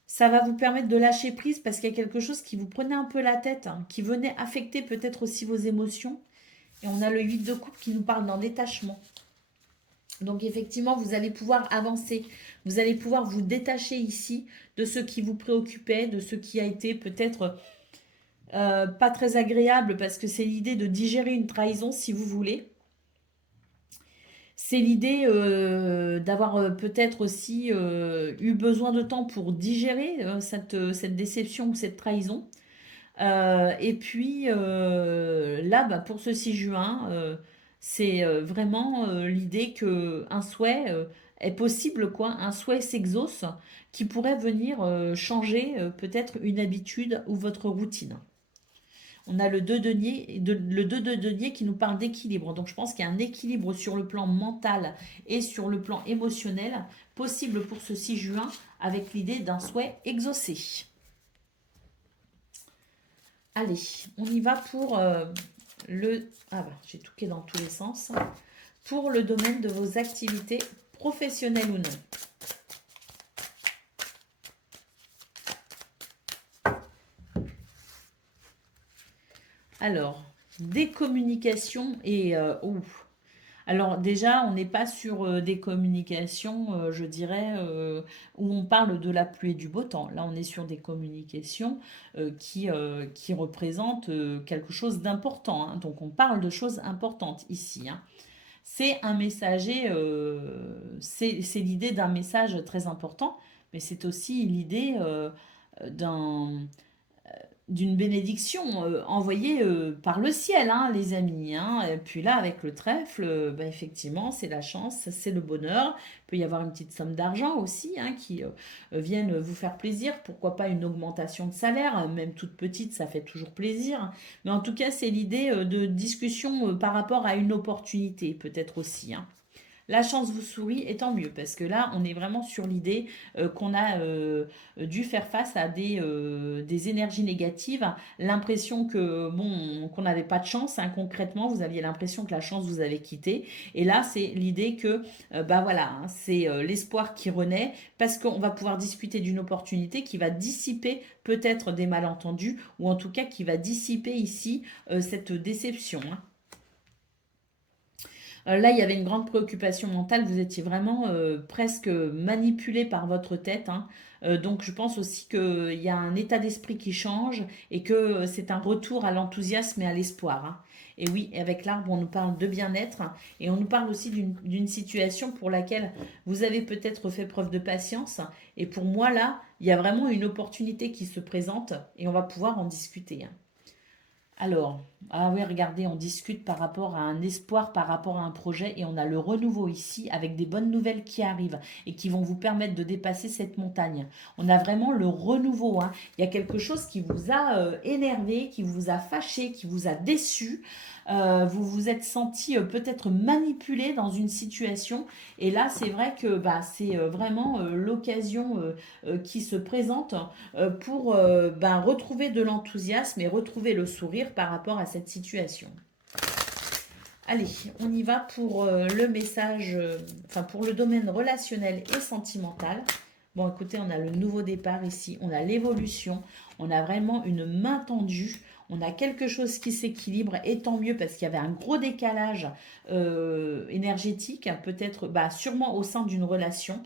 Ça va vous permettre de lâcher prise parce qu'il y a quelque chose qui vous prenait un peu la tête, hein, qui venait affecter peut-être aussi vos émotions. Et on a le 8 de coupe qui nous parle d'un détachement. Donc effectivement, vous allez pouvoir avancer. Vous allez pouvoir vous détacher ici de ce qui vous préoccupait, de ce qui a été peut-être pas très agréable parce que c'est l'idée de digérer une trahison si vous voulez. C'est l'idée d'avoir peut-être aussi eu besoin de temps pour digérer cette déception ou cette trahison. Et puis là, bah, pour ce 6 juin, c'est vraiment l'idée que un souhait est possible, quoi. Un souhait s'exauce qui pourrait venir changer peut-être une habitude ou votre routine. On a le 2 de denier, le 2 de denier qui nous parle d'équilibre. Donc je pense qu'il y a un équilibre sur le plan mental et sur le plan émotionnel possible pour ce 6 juin avec l'idée d'un souhait exaucé. Allez, on y va pour le... Ah bah, j'ai tout qui est dans tous les sens. Pour le domaine de vos activités professionnelles ou non. Alors, des communications et... Alors déjà, on n'est pas sur des communications, je dirais, où on parle de la pluie et du beau temps. Là, on est sur des communications qui représentent quelque chose d'important, hein. Donc, on parle de choses importantes ici, hein. C'est un messager, c'est l'idée d'un message très important, mais c'est aussi l'idée d'un d'une bénédiction envoyée par le ciel, hein, les amis, hein. Et puis là, avec le trèfle, bah, effectivement, c'est la chance, c'est le bonheur. Il peut y avoir une petite somme d'argent aussi, hein, qui viennent vous faire plaisir. Pourquoi pas une augmentation de salaire, même toute petite, ça fait toujours plaisir. Mais en tout cas, c'est l'idée de discussion par rapport à une opportunité, peut-être aussi, hein. La chance vous sourit et tant mieux, parce que là, on est vraiment sur l'idée qu'on a dû faire face à des énergies négatives. L'impression que, bon, qu'on n'avait pas de chance, hein, concrètement, vous aviez l'impression que la chance vous avait quitté. Et là, c'est l'idée que, bah voilà, hein, c'est l'espoir qui renaît, parce qu'on va pouvoir discuter d'une opportunité qui va dissiper peut-être des malentendus, ou en tout cas qui va dissiper ici cette déception, hein. Là, il y avait une grande préoccupation mentale. Vous étiez vraiment presque manipulé par votre tête, hein. Donc, je pense aussi qu'il y a un état d'esprit qui change et que c'est un retour à l'enthousiasme et à l'espoir, hein. Et oui, avec l'arbre, on nous parle de bien-être, hein, et on nous parle aussi d'une situation pour laquelle vous avez peut-être fait preuve de patience. Et pour moi, là, il y a vraiment une opportunité qui se présente et on va pouvoir en discuter, hein. Alors, ah oui, regardez, on discute par rapport à un espoir, par rapport à un projet, et on a le renouveau ici avec des bonnes nouvelles qui arrivent et qui vont vous permettre de dépasser cette montagne. On a vraiment le renouveau, hein. Il y a quelque chose qui vous a énervé, qui vous a fâché, qui vous a déçu. Vous vous êtes senti peut-être manipulé dans une situation. Et là, c'est vrai que bah, c'est vraiment l'occasion qui se présente pour ben, retrouver de l'enthousiasme et retrouver le sourire par rapport à cette situation. Allez, on y va pour le message, enfin pour le domaine relationnel et sentimental. Bon, écoutez, on a le nouveau départ ici, on a l'évolution, on a vraiment une main tendue, on a quelque chose qui s'équilibre, et tant mieux parce qu'il y avait un gros décalage énergétique, peut-être, bah, sûrement au sein d'une relation.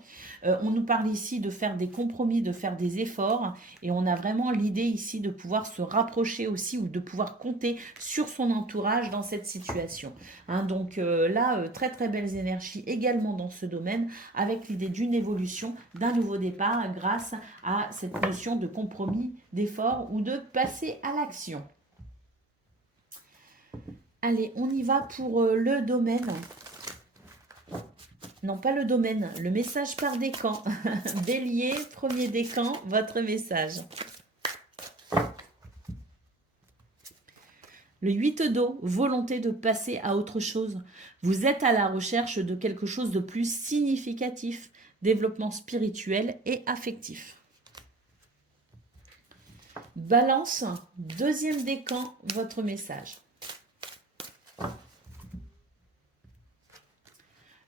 On nous parle ici de faire des compromis, de faire des efforts, et on a vraiment l'idée ici de pouvoir se rapprocher aussi ou de pouvoir compter sur son entourage dans cette situation, hein. Donc là, très très belles énergies également dans ce domaine, avec l'idée d'une évolution, d'un nouveau départ grâce à cette notion de compromis, d'effort ou de passer à l'action. Allez, on y va pour le domaine. Non, pas le domaine, le message par décan. Bélier, premier décan, votre message. Le 8 d'eau, volonté de passer à autre chose. Vous êtes à la recherche de quelque chose de plus significatif, développement spirituel et affectif. Balance, deuxième décan, votre message.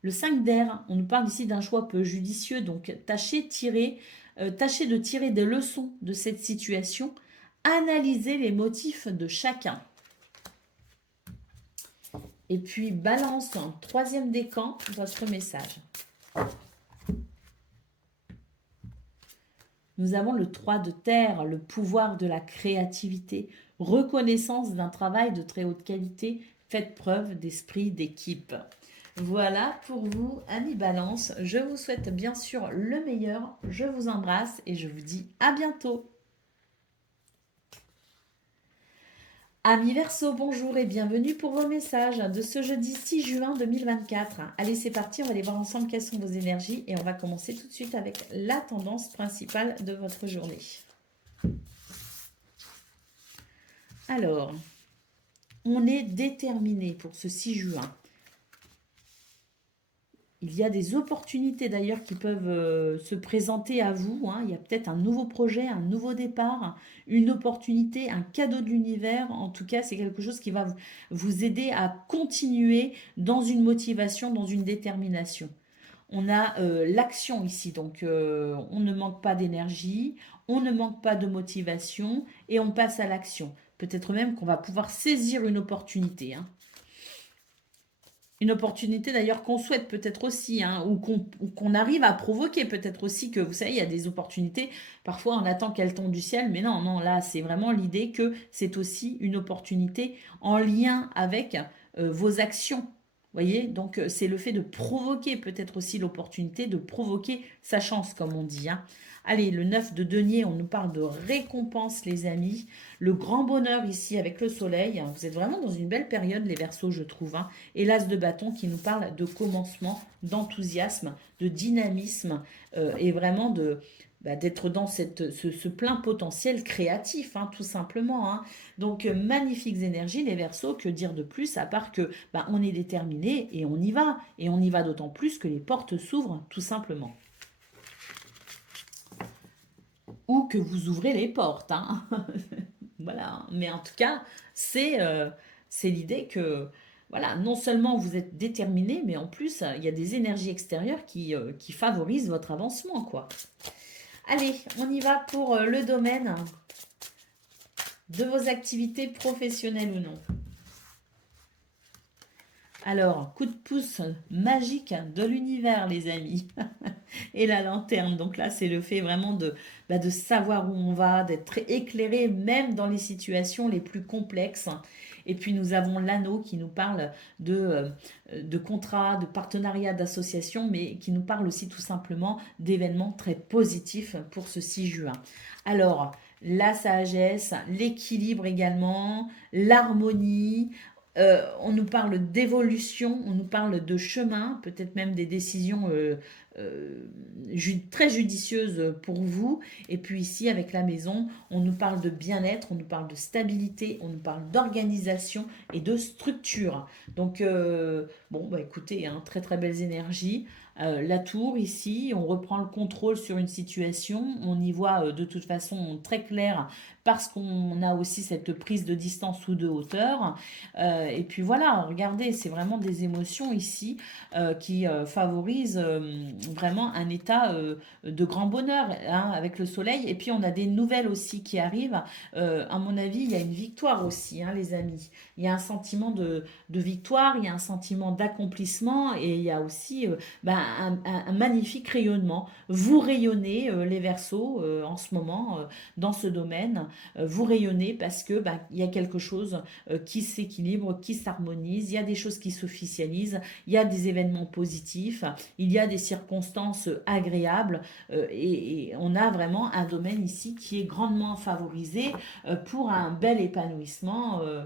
Le 5 d'air, on nous parle ici d'un choix peu judicieux, donc tâchez de tirer des leçons de cette situation, analysez les motifs de chacun. Et puis balance, troisième décan, votre message. Nous avons le 3 de terre, le pouvoir de la créativité, reconnaissance d'un travail de très haute qualité, faites preuve d'esprit d'équipe. Voilà pour vous, amis Balance. Je vous souhaite bien sûr le meilleur. Je vous embrasse et je vous dis à bientôt. Amis Verseau, bonjour et bienvenue pour vos messages de ce jeudi 6 juin 2024. Allez, c'est parti, on va aller voir ensemble quelles sont vos énergies et on va commencer tout de suite avec la tendance principale de votre journée. Alors, on est déterminé pour ce 6 juin. Il y a des opportunités d'ailleurs qui peuvent se présenter à vous, hein. Il y a peut-être un nouveau projet, un nouveau départ, une opportunité, un cadeau de l'univers. En tout cas, c'est quelque chose qui va vous aider à continuer dans une motivation, dans une détermination. On a l'action ici, donc on ne manque pas d'énergie, on ne manque pas de motivation et on passe à l'action. Peut-être même qu'on va pouvoir saisir une opportunité, hein. Une opportunité d'ailleurs qu'on souhaite peut-être aussi, hein, ou qu'on arrive à provoquer peut-être aussi, que vous savez, il y a des opportunités, parfois on attend qu'elles tombent du ciel, mais non, non, là c'est vraiment l'idée que c'est aussi une opportunité en lien avec vos actions. Vous voyez, donc c'est le fait de provoquer peut-être aussi l'opportunité, de provoquer sa chance, comme on dit, hein. Allez, le 9 de denier, on nous parle de récompense, les amis. Le grand bonheur ici avec le soleil. Vous êtes vraiment dans une belle période, les Verseaux, je trouve, hein. Et l'as de bâton qui nous parle de commencement, d'enthousiasme, de dynamisme et vraiment d'être dans ce plein potentiel créatif, hein, tout simplement, hein. Donc, magnifiques énergies, les Verseaux, que dire de plus, à part que on est déterminé et on y va. Et on y va d'autant plus que les portes s'ouvrent, tout simplement. Ou que vous ouvrez les portes, hein. Voilà, mais en tout cas, c'est l'idée que, voilà, non seulement vous êtes déterminé, mais en plus, il y a des énergies extérieures qui favorisent votre avancement, quoi. Allez, on y va pour le domaine de vos activités professionnelles ou non. Alors, coup de pouce magique de l'univers, les amis. Et la lanterne, donc là, c'est le fait vraiment de savoir où on va, d'être éclairé même dans les situations les plus complexes. Et puis nous avons l'anneau qui nous parle de contrats, de partenariats, d'associations, mais qui nous parle aussi tout simplement d'événements très positifs pour ce 6 juin. Alors, la sagesse, l'équilibre également, l'harmonie, on nous parle d'évolution, on nous parle de chemin, peut-être même des décisions euh, très judicieuses pour vous. Et puis ici, avec la maison, on nous parle de bien-être, on nous parle de stabilité, on nous parle d'organisation et de structure. Donc, bon, écoutez, hein, très très belles énergies. La tour ici, on reprend le contrôle sur une situation, on y voit de toute façon très clair parce qu'on a aussi cette prise de distance ou de hauteur. Et puis voilà, regardez, c'est vraiment des émotions ici qui favorisent vraiment un état de grand bonheur, hein, avec le soleil. Et puis on a des nouvelles aussi qui arrivent. À mon avis, il y a une victoire aussi, hein, les amis. Il y a un sentiment de victoire, il y a un sentiment d'accomplissement et il y a aussi un magnifique rayonnement. Vous rayonnez, les Verseaux, en ce moment, dans ce domaine. Vous rayonnez parce que il y a quelque chose qui s'équilibre, qui s'harmonise, il y a des choses qui s'officialisent, il y a des événements positifs, il y a des circonstances agréables et on a vraiment un domaine ici qui est grandement favorisé pour un bel épanouissement euh,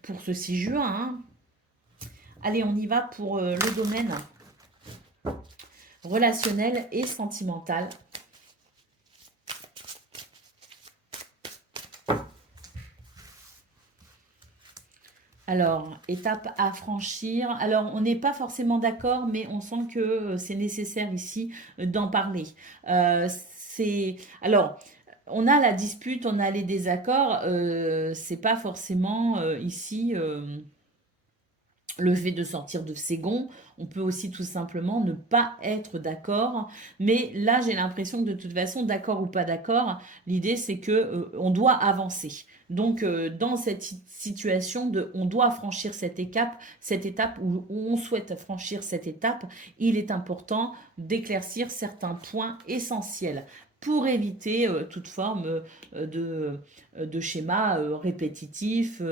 pour ce 6 juin, hein. Allez, on y va pour le domaine relationnel et sentimental. Alors, étape à franchir. Alors, on n'est pas forcément d'accord, mais on sent que c'est nécessaire ici d'en parler. Alors, on a la dispute, on a les désaccords. C'est pas forcément ici le fait de sortir de ses gonds. On peut aussi tout simplement ne pas être d'accord. Mais là, j'ai l'impression que de toute façon, d'accord ou pas d'accord, l'idée c'est que on doit avancer. Donc, dans cette situation on doit franchir cette étape où on souhaite franchir cette étape, il est important d'éclaircir certains points essentiels pour éviter toute forme de schéma répétitif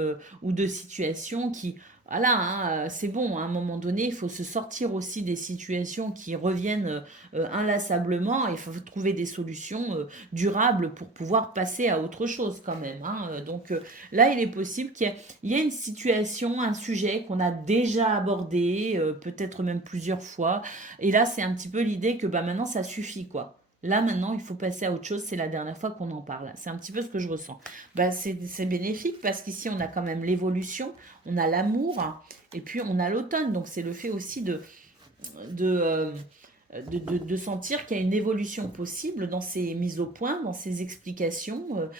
ou de situation qui, voilà, hein, c'est bon, à un moment donné, il faut se sortir aussi des situations qui reviennent inlassablement. Il faut trouver des solutions durables pour pouvoir passer à autre chose quand même, hein. Donc là, il est possible qu'il y ait une situation, un sujet qu'on a déjà abordé, peut-être même plusieurs fois. Et là, c'est un petit peu l'idée que maintenant, ça suffit, quoi. Là, maintenant, il faut passer à autre chose. C'est la dernière fois qu'on en parle. C'est un petit peu ce que je ressens. C'est bénéfique parce qu'ici, on a quand même l'évolution, on a l'amour, et puis on a l'automne. Donc, c'est le fait aussi de, euh, de sentir qu'il y a une évolution possible dans ces mises au point, dans ces explications,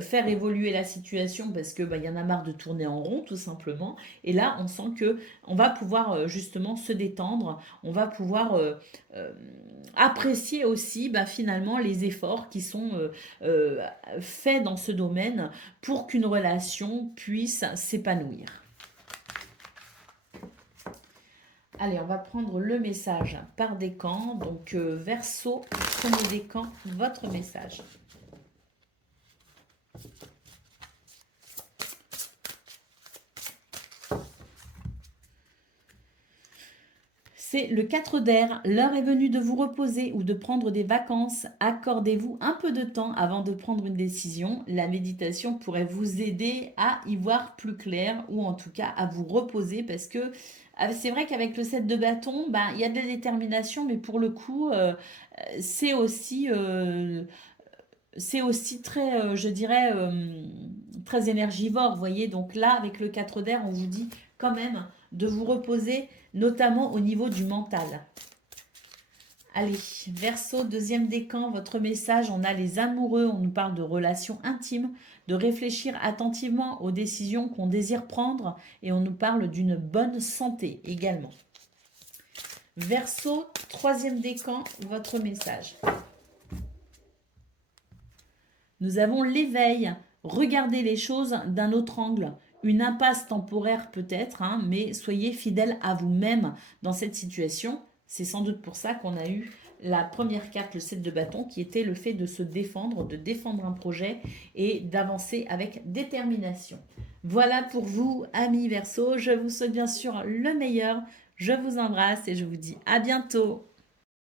faire évoluer la situation parce que bah, y en a marre de tourner en rond tout simplement. Et là, on sent que on va pouvoir justement se détendre, on va pouvoir euh, apprécier aussi bah, finalement les efforts qui sont faits dans ce domaine pour qu'une relation puisse s'épanouir. Allez, on va prendre le message par décan. Donc, Verseau, premier décan, votre message. C'est le 4 d'air. L'heure est venue de vous reposer ou de prendre des vacances. Accordez-vous un peu de temps avant de prendre une décision. La méditation pourrait vous aider à y voir plus clair ou en tout cas à vous reposer parce que c'est vrai qu'avec le 7 de bâton, ben, il y a de la détermination, mais pour le coup, c'est aussi, euh, c'est aussi très, je dirais, très énergivore, vous voyez. Donc là, avec le 4 d'air, on vous dit quand même de vous reposer, notamment au niveau du mental. Allez, Verseau, deuxième décan, votre message, on a les amoureux, on nous parle de relations intimes, de réfléchir attentivement aux décisions qu'on désire prendre et on nous parle d'une bonne santé également. Verseau, troisième décan, votre message. Nous avons l'éveil, regarder les choses d'un autre angle, une impasse temporaire peut-être, hein, mais soyez fidèle à vous-même dans cette situation. C'est sans doute pour ça qu'on a eu la première carte, le 7 de bâton, qui était le fait de se défendre, de défendre un projet et d'avancer avec détermination. Voilà pour vous, amis Verseau. Je vous souhaite bien sûr le meilleur. Je vous embrasse et je vous dis à bientôt.